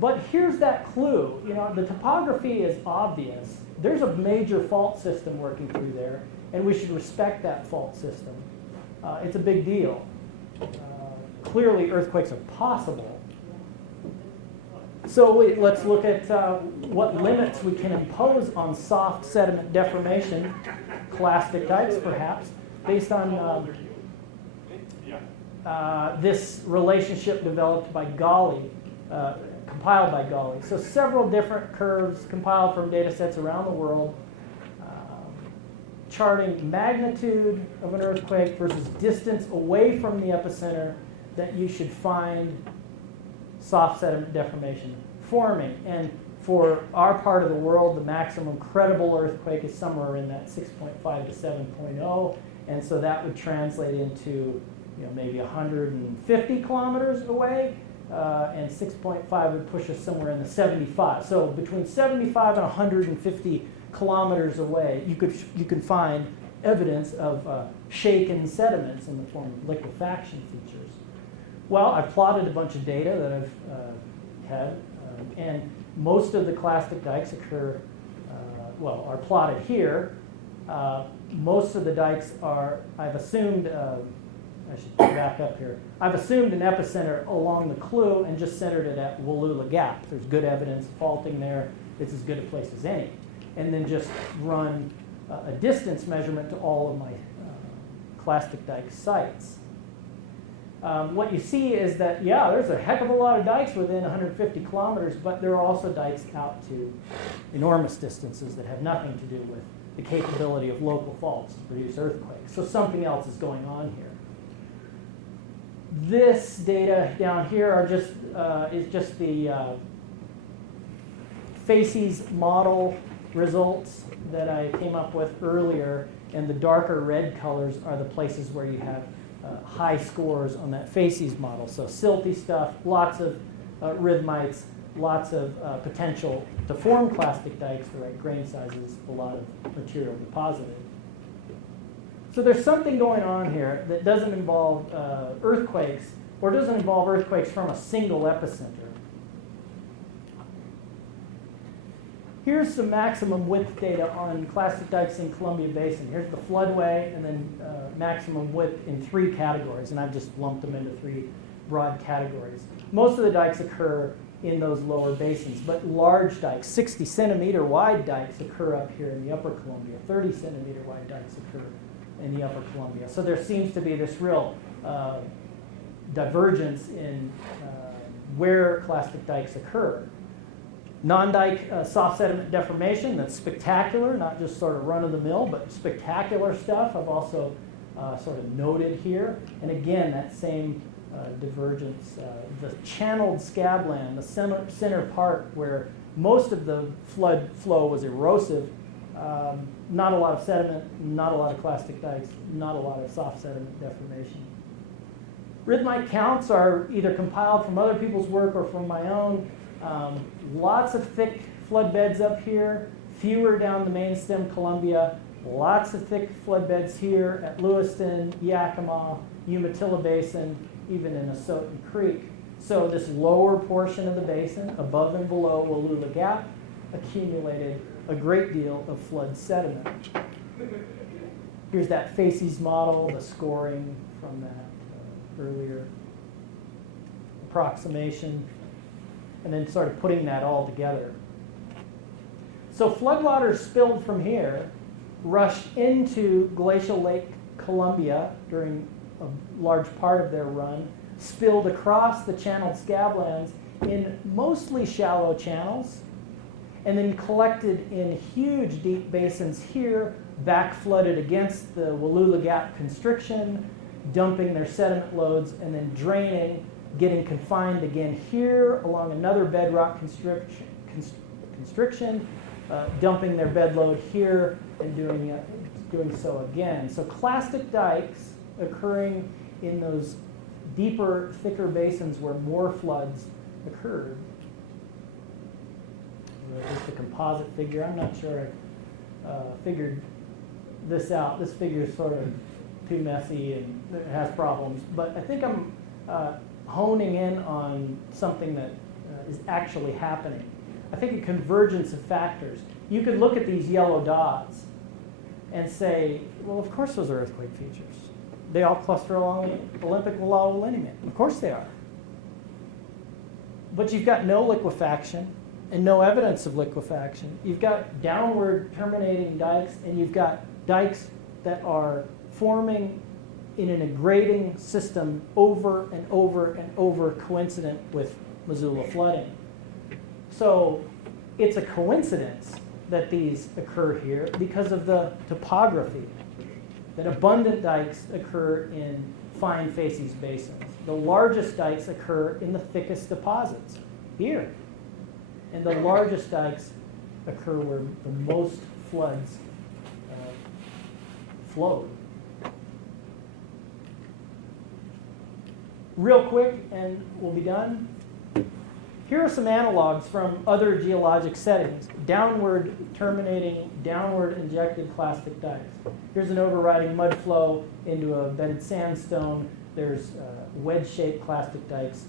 But here's that clue. The topography is obvious. There's a major fault system working through there, and we should respect that fault system. It's a big deal. Clearly, earthquakes are possible. So let's look at what limits we can impose on soft sediment deformation, clastic dikes perhaps, based on this relationship developed by Golly, compiled by Golly. So several different curves compiled from data sets around the world, charting magnitude of an earthquake versus distance away from the epicenter that you should find soft sediment deformation forming. And for our part of the world, the maximum credible earthquake is somewhere in that 6.5 to 7.0, and so that would translate into maybe 150 kilometers away, and 6.5 would push us somewhere in the 75. So between 75 and 150 kilometers away, you can find evidence of shaken sediments in the form of liquefaction features. Well, I've plotted a bunch of data that I've had, and most of the clastic dikes are plotted here. Most of the dikes I've assumed, I should back up here. I've assumed an epicenter along the Clue and just centered it at Wallula Gap. There's good evidence of faulting there. it's as good a place as any. And then just run a distance measurement to all of my clastic dike sites. What you see is that, yeah, there's a heck of a lot of dikes within 150 kilometers, but there are also dikes out to enormous distances that have nothing to do with the capability of local faults to produce earthquakes. So something else is going on here. This data down here are is just the facies model results that I came up with earlier, and the darker red colors are the places where you have high scores on that facies model. So silty stuff, lots of rhythmites, lots of potential to form clastic dikes, the right grain sizes, a lot of material deposited. So there's something going on here that doesn't involve earthquakes, or doesn't involve earthquakes from a single epicenter. Here's some maximum width data on clastic dikes in Columbia Basin. Here's the floodway, and then maximum width in 3 categories, and I've just lumped them into 3 broad categories. Most of the dikes occur in those lower basins, but large dikes, 60 centimeter wide dikes, occur up here in the upper Columbia. 30 centimeter wide dikes occur in the upper Columbia. So there seems to be this real divergence in where clastic dikes occur. Non-dike soft sediment deformation, that's spectacular, not just sort of run-of-the-mill, but spectacular stuff I've also sort of noted here. And again, that same divergence, the channeled scabland, the center part where most of the flood flow was erosive, not a lot of sediment, not a lot of clastic dikes, not a lot of soft sediment deformation. Rhythmite counts are either compiled from other people's work or from my own. Lots of thick flood beds up here, fewer down the main stem Columbia, lots of thick flood beds here at Lewiston, Yakima, Umatilla Basin, even in Asotin Creek. So this lower portion of the basin, above and below Wallula Gap, accumulated a great deal of flood sediment. Here's that facies model, the scoring from that earlier approximation, and then sort of putting that all together. So floodwaters spilled from here, rushed into Glacial Lake Columbia during a large part of their run, spilled across the channeled scablands in mostly shallow channels, and then collected in huge deep basins here, back flooded against the Wallula Gap constriction, dumping their sediment loads, and then draining, getting confined again here along another bedrock constriction, dumping their bed load here and doing so again. So clastic dikes occurring in those deeper, thicker basins where more floods occurred. Just a composite figure. I'm not sure I figured this out. This figure is sort of too messy and it has problems, but I think I'm honing in on something that is actually happening. I think a convergence of factors. You could look at these yellow dots and say, well, of course those are earthquake features. They all cluster along the Olympic lava lineament. Of course they are. But you've got no liquefaction and no evidence of liquefaction. You've got downward terminating dikes, and you've got dikes that are forming in an aggrading system over and over and over, coincident with Missoula flooding. So it's a coincidence that these occur here because of the topography, that abundant dikes occur in fine facies basins. The largest dikes occur in the thickest deposits, here. And the largest dikes occur where the most floods flowed. Real quick, and we'll be done. Here are some analogs from other geologic settings. Downward terminating, downward injected clastic dikes. Here's an overriding mud flow into a bedded sandstone. There's wedge-shaped clastic dikes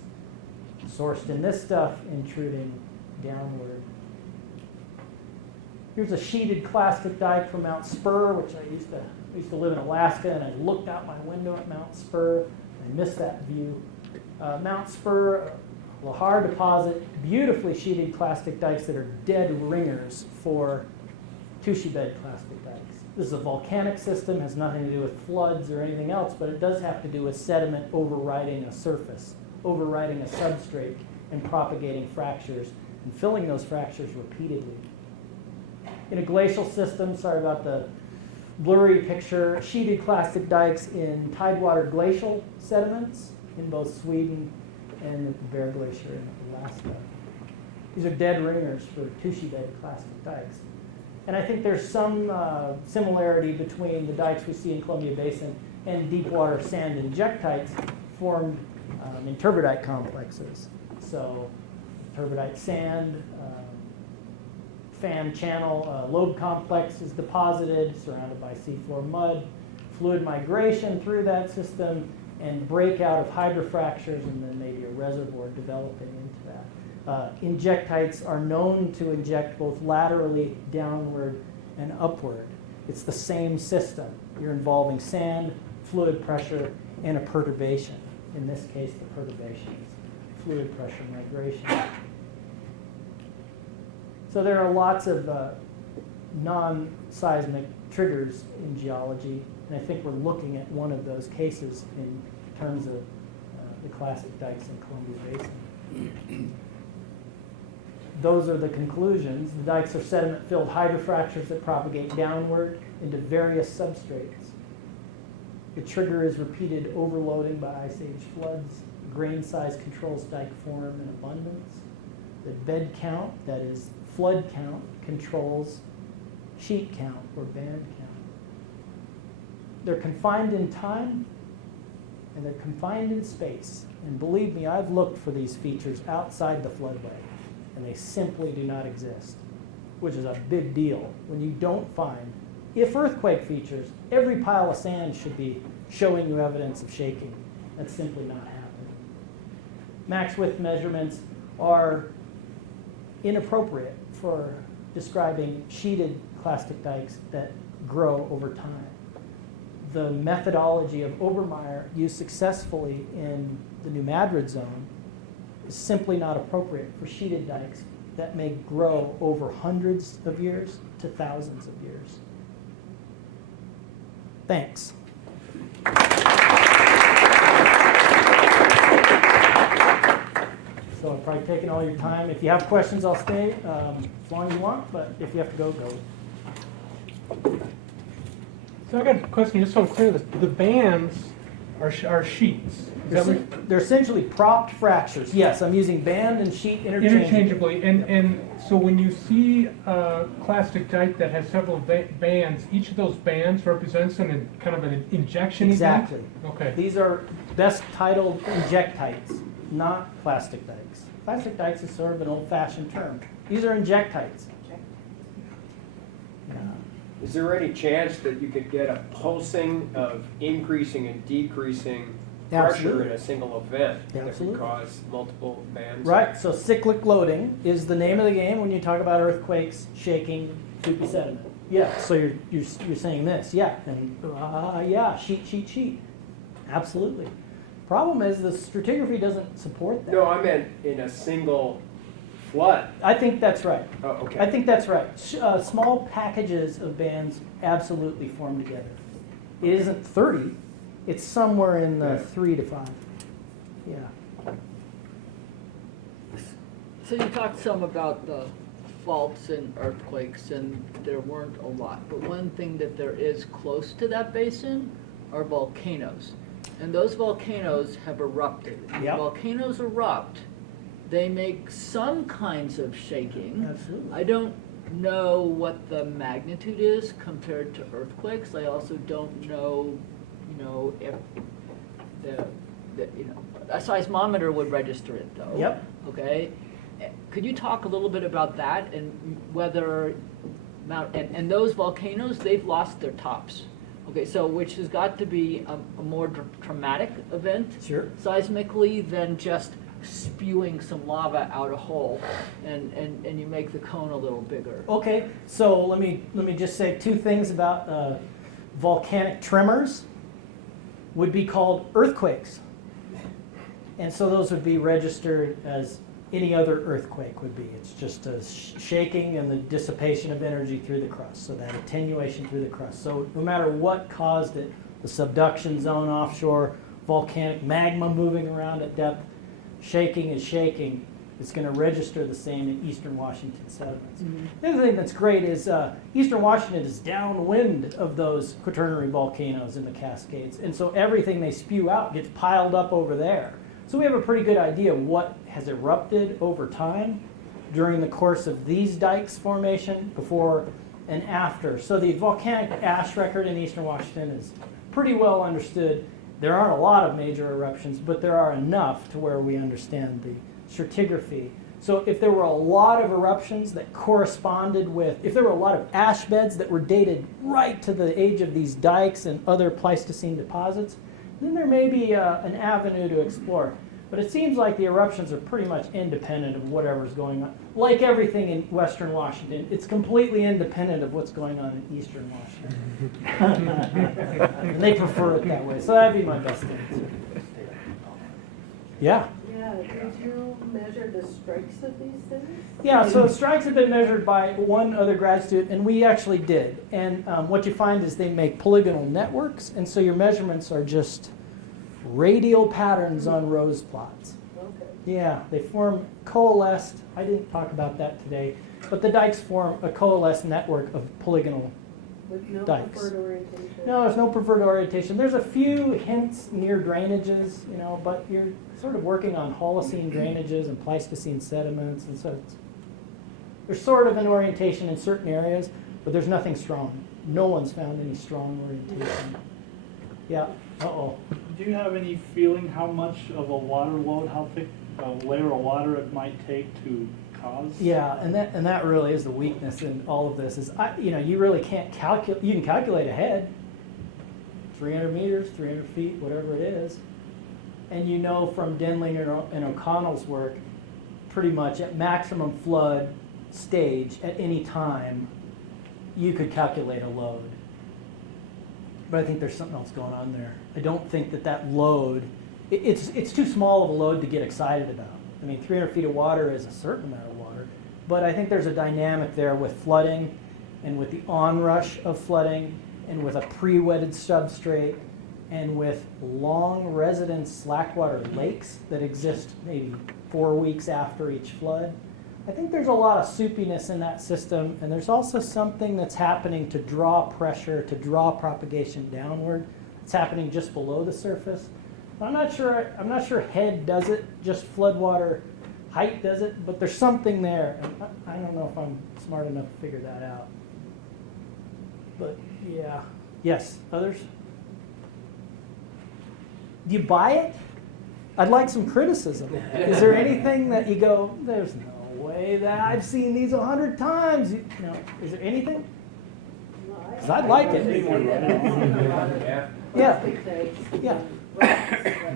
sourced in this stuff, intruding downward. Here's a sheeted clastic dike from Mount Spur, which I used to live in Alaska, and I looked out my window at Mount Spur. I missed that view. Mount Spur, Lahar deposit beautifully sheeted clastic dikes that are dead ringers for tushy bed clastic dikes. This is a volcanic system, has nothing to do with floods or anything else, but it does have to do with sediment overriding a surface, overriding a substrate, and propagating fractures, and filling those fractures repeatedly. In a glacial system, sorry about the blurry picture, sheeted clastic dikes in tidewater glacial sediments in both Sweden and the Bear Glacier in Alaska. These are dead ringers for tushy bed clastic dikes. And I think there's some similarity between the dikes we see in Columbia Basin and deep water sand injectites formed in turbidite complexes. So turbidite sand, fan channel lobe complex is deposited, surrounded by seafloor mud, fluid migration through that system, and breakout of hydra fractures, and then maybe a reservoir developing into that. Injectites are known to inject both laterally, downward, and upward. It's the same system. You're involving sand, fluid pressure, and a perturbation. In this case, the perturbation is fluid pressure migration. So there are lots of non-seismic triggers in geology, and I think we're looking at one of those cases in terms of the classic dikes in Columbia Basin. Those are the conclusions. The dikes are sediment-filled hydra fractures that propagate downward into various substrates. The trigger is repeated overloading by ice age floods. Grain size controls dike form and abundance. The bed count, that is flood count, controls sheet count or band count. They're confined in time and they're confined in space. And believe me, I've looked for these features outside the floodway, and they simply do not exist, which is a big deal when you don't find. If earthquake features, every pile of sand should be showing you evidence of shaking. That's simply not happening. Max width measurements are inappropriate for describing sheeted clastic dikes that grow over time. The methodology of Obermeyer used successfully in the New Madrid zone is simply not appropriate for sheeted dikes that may grow over hundreds of years to thousands of years. Thanks. So I've probably taken all your time. If you have questions, I'll stay as long as you want, but if you have to go, go. So I got a question, just so I'm clear, the bands are sheets. They're essentially propped fractures. Yes, I'm using band and sheet Interchangeably. And so when you see a clastic dike that has several bands, each of those bands represents kind of an injection Exactly. event? Okay. These are best titled injectites, not plastic dikes. Plastic dikes is sort of an old-fashioned term. These are injectites. Yeah. Is there any chance that you could get a pulsing of increasing and decreasing pressure Absolutely. in a single event that Absolutely. would cause multiple bands? Right, so cyclic loading is the name of the game when you talk about earthquakes, shaking, soupy sediment. Yeah, so you're saying this, yeah, and yeah, sheet. Absolutely. Problem is the stratigraphy doesn't support that. No, I meant in a single flood. I think that's right. Oh, okay. I think that's right. Small packages of bands absolutely form together. It isn't 30. It's somewhere in the 3 to 5. Yeah. So you talked some about the faults and earthquakes, and there weren't a lot. But one thing that there is close to that basin are volcanoes. And those volcanoes have erupted. When Yep. volcanoes erupt, they make some kinds of shaking. Absolutely. I don't know what the magnitude is compared to earthquakes. I also don't know, if a seismometer would register it though. Yep. Okay. Could you talk a little bit about that and whether and those volcanoes, they've lost their tops. Okay, so which has got to be a more traumatic event Sure. seismically than just spewing some lava out a hole and you make the cone a little bigger. Okay, so let me just say two things about volcanic tremors. Would be called earthquakes. And so those would be registered as any other earthquake would be. It's just a shaking and the dissipation of energy through the crust, so that attenuation through the crust. So no matter what caused it, the subduction zone offshore, volcanic magma moving around at depth, shaking is shaking, it's going to register the same in eastern Washington sediments. The other thing that's great is eastern Washington is downwind of those quaternary volcanoes in the Cascades, and so everything they spew out gets piled up over there. So we have a pretty good idea of what has erupted over time during the course of these dikes formation before and after. So the volcanic ash record in eastern Washington is pretty well understood. There aren't a lot of major eruptions, but there are enough to where we understand the stratigraphy. So if there were a lot of eruptions that corresponded with, if there were a lot of ash beds that were dated right to the age of these dikes and other Pleistocene deposits, then there may be an avenue to explore. But it seems like the eruptions are pretty much independent of whatever's going on. Like everything in western Washington, it's completely independent of what's going on in eastern Washington. And they prefer it that way. So that'd be my best answer. Yeah. Yeah, did you measure the strikes of these things? Yeah, so strikes have been measured by one other grad student, and we actually did. And what you find is they make polygonal networks, and so your measurements are just radial patterns on rose plots. Okay. Yeah, they form coalesced, I didn't talk about that today, but the dikes form a coalesced network of polygonal. With no Dikes. preferred orientation? No, there's no preferred orientation. There's a few hints near drainages, but you're sort of working on Holocene drainages and Pleistocene sediments, and so there's sort of an orientation in certain areas, but there's nothing strong. No one's found any strong orientation. Yeah, uh-oh. Do you have any feeling how much of a water load, how thick a layer of water it might take to cause? Yeah, and that really is the weakness in all of this. Is you really can't calculate. You can calculate ahead, 300 meters, 300 feet, whatever it is, and you know from Denlinger and O'Connell's work, pretty much at maximum flood stage at any time, you could calculate a load. But I think there's something else going on there. I don't think that load, it's too small of a load to get excited about. I mean, 300 feet of water is a certain amount of water, but I think there's a dynamic there with flooding and with the onrush of flooding and with a pre-wetted substrate and with long residence slackwater lakes that exist maybe 4 weeks after each flood. I think there's a lot of soupiness in that system, and there's also something that's happening to draw pressure, to draw propagation downward. It's happening just below the surface. I'm not sure head does it, just floodwater height does it, but there's something there. I don't know if I'm smart enough to figure that out. But yeah. Yes, others? Do you buy it? I'd like some criticism. Is there anything that you go, there's no way that I've seen these 100 times? Is there anything? Because I'd like it. Yeah. Plastic dikes. Yeah. Like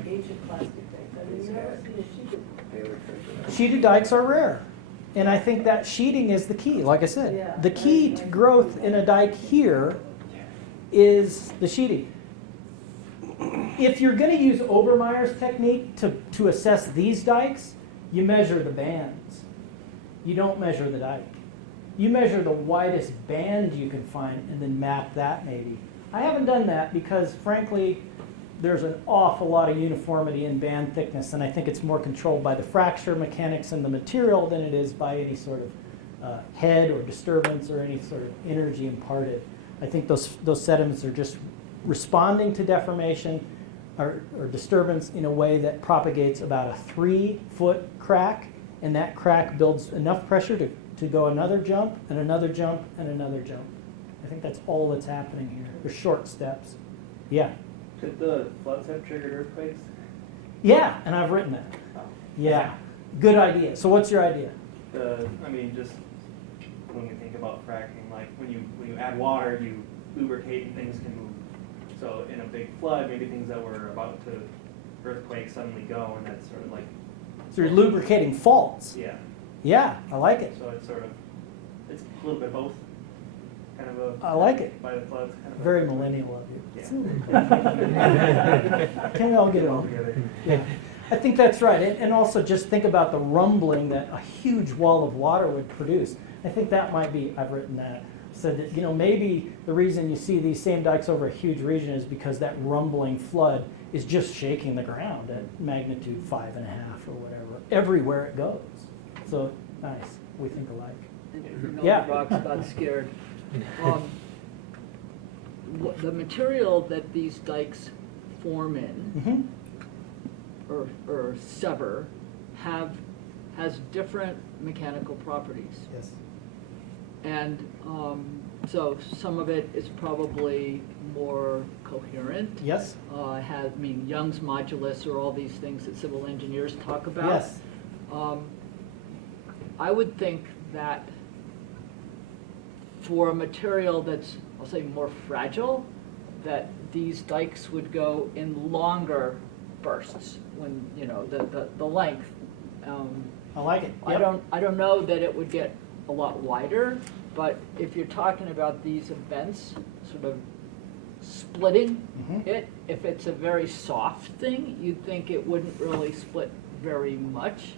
ancient plastic dikes. I mean, you never seen a sheeted. Sheeted dikes are rare. And I think that sheeting is the key. Like I said, Yeah. the key to growth in a dike here is the sheeting. If you're going to use Obermeyer's technique to assess these dikes, you measure the bands. You don't measure the dike. You measure the widest band you can find and then map that maybe. I haven't done that because, frankly, there's an awful lot of uniformity in band thickness, and I think it's more controlled by the fracture mechanics in the material than it is by any sort of head or disturbance or any sort of energy imparted. I think those sediments are just responding to deformation or disturbance in a way that propagates about a 3-foot crack, and that crack builds enough pressure to go another jump and another jump and another jump. I think that's all that's happening here. They're short steps. Yeah. Could the floods have triggered earthquakes? Yeah, and I've written that. Yeah. Good idea. So what's your idea? Just when you think about fracking, like when you add water, you lubricate and things can move. So in a big flood, maybe things that were about to earthquake suddenly go, and that's sort of like. So you're lubricating faults. Yeah. Yeah, I like it. So it's it's a little bit both. Kind of a. I like it. By the floods. Kind of Very millennial of you. Yeah. Can we all get along? together. Yeah. I think that's right. And also just think about the rumbling that a huge wall of water would produce. I think that might be, I've written that, said that, you know, maybe the reason you see these same dikes over a huge region is because that rumbling flood is just shaking the ground at magnitude 5.5 or whatever, everywhere it goes. So, nice. We think alike. You know, Yeah. the rocks got scared. The material that these dikes form in, Mm-hmm. or sever, has different mechanical properties. Yes. And so some of it is probably more coherent. Yes. Young's modulus, or all these things that civil engineers talk about. Yes. I would think that for a material that's, I'll say, more fragile, that these dikes would go in longer bursts when, you know, the length. I like it. I don't know that it would get a lot wider, but if you're talking about these events sort of splitting Mhm. it, if it's a very soft thing, you'd think it wouldn't really split very much,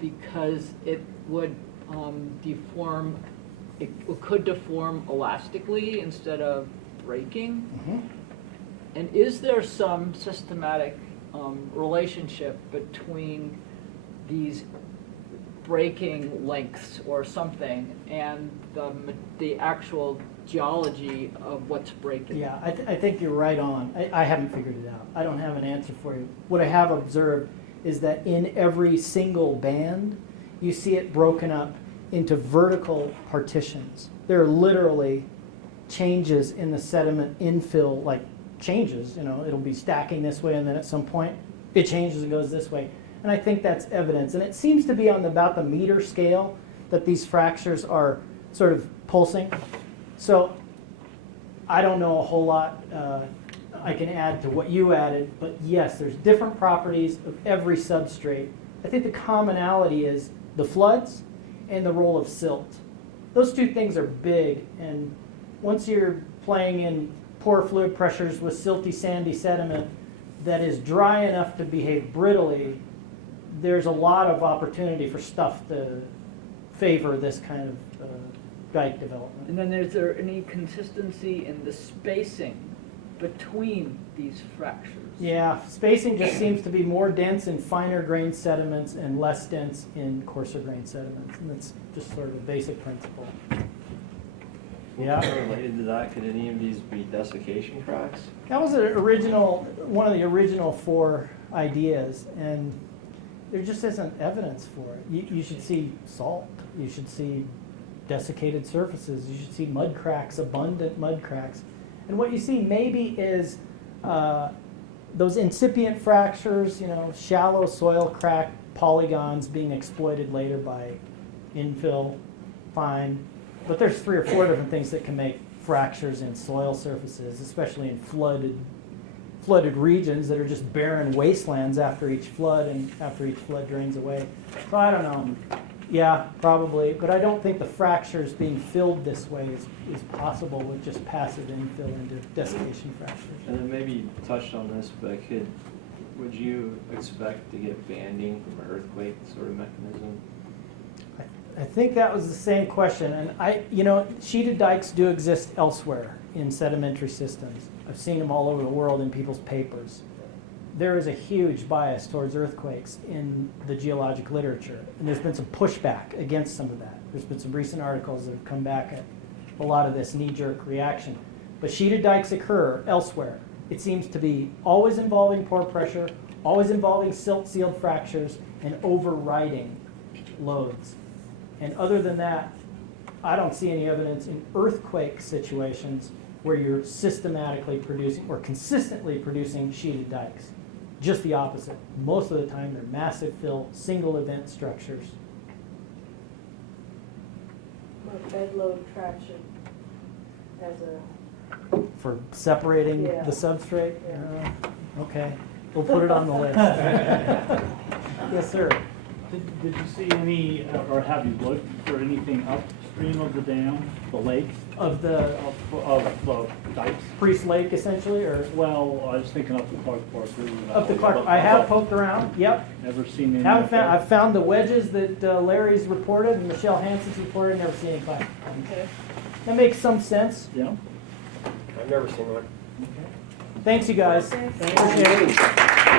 because it would deform, it could deform elastically instead of breaking. Mhm. And is there some systematic relationship between these breaking lengths or something and the actual geology of what's breaking? Yeah, I think you're right on. I haven't figured it out. I don't have an answer for you. What I have observed is that in every single band, you see it broken up into vertical partitions. There are literally changes in the sediment infill, like changes, you know, it'll be stacking this way, and then at some point it changes and goes this way. And I think that's evidence. And it seems to be on about the meter scale that these fractures are sort of pulsing. So I don't know a whole lot I can add to what you added, but yes, there's different properties of every substrate. I think the commonality is the floods and the role of silt. Those two things are big, and once you're playing in poor fluid pressures with silty, sandy sediment that is dry enough to behave brittly, there's a lot of opportunity for stuff to favor this kind of dike development. And then is there any consistency in the spacing between these fractures? Yeah, spacing just seems to be more dense in finer grained sediments and less dense in coarser grained sediments. And that's just sort of a basic principle. Yeah. Related to that, could any of these be desiccation cracks? That was one of the original 4 ideas, and there just isn't evidence for it. You should see salt. You should see desiccated surfaces. You should see mud cracks, abundant mud cracks. And what you see maybe is those incipient fractures, you know, shallow soil crack polygons being exploited later by infill, fine. But there's 3 or 4 different things that can make fractures in soil surfaces, especially in flooded regions that are just barren wastelands after each flood and after each flood drains away. So I don't know. Yeah, probably. But I don't think the fractures being filled this way is possible with just passive infill into desiccation fractures. And then maybe you touched on this, but would you expect to get banding from an earthquake sort of mechanism? I think that was the same question. And sheeted dikes do exist elsewhere in sedimentary systems. I've seen them all over the world in people's papers. There is a huge bias towards earthquakes in the geologic literature, and there's been some pushback against some of that. There's been some recent articles that have come back at a lot of this knee-jerk reaction. But sheeted dikes occur elsewhere. It seems to be always involving pore pressure, always involving silt-sealed fractures, and overriding loads. And other than that, I don't see any evidence in earthquake situations where you're systematically producing or consistently producing sheeted dikes. Just the opposite. Most of the time, they're massive fill, single event structures. Bed load traction as a, For separating Yeah. the substrate? Yeah. Okay, we'll put it on the list. Yes, sir. Did you see any, or have you looked for anything upstream of the dam, the lake? of the Of Dikes. Priest Lake essentially, or Well, I was thinking up the Clark Fork. of the Clark? I have poked around, yep. Never seen any. Haven't up found, there. I've found the wedges that Larry's reported and Michelle Hansen's reported, never seen any classic. Okay. That makes some sense. Yeah. I've never seen one. Thanks, you guys. Thanks. Appreciate it.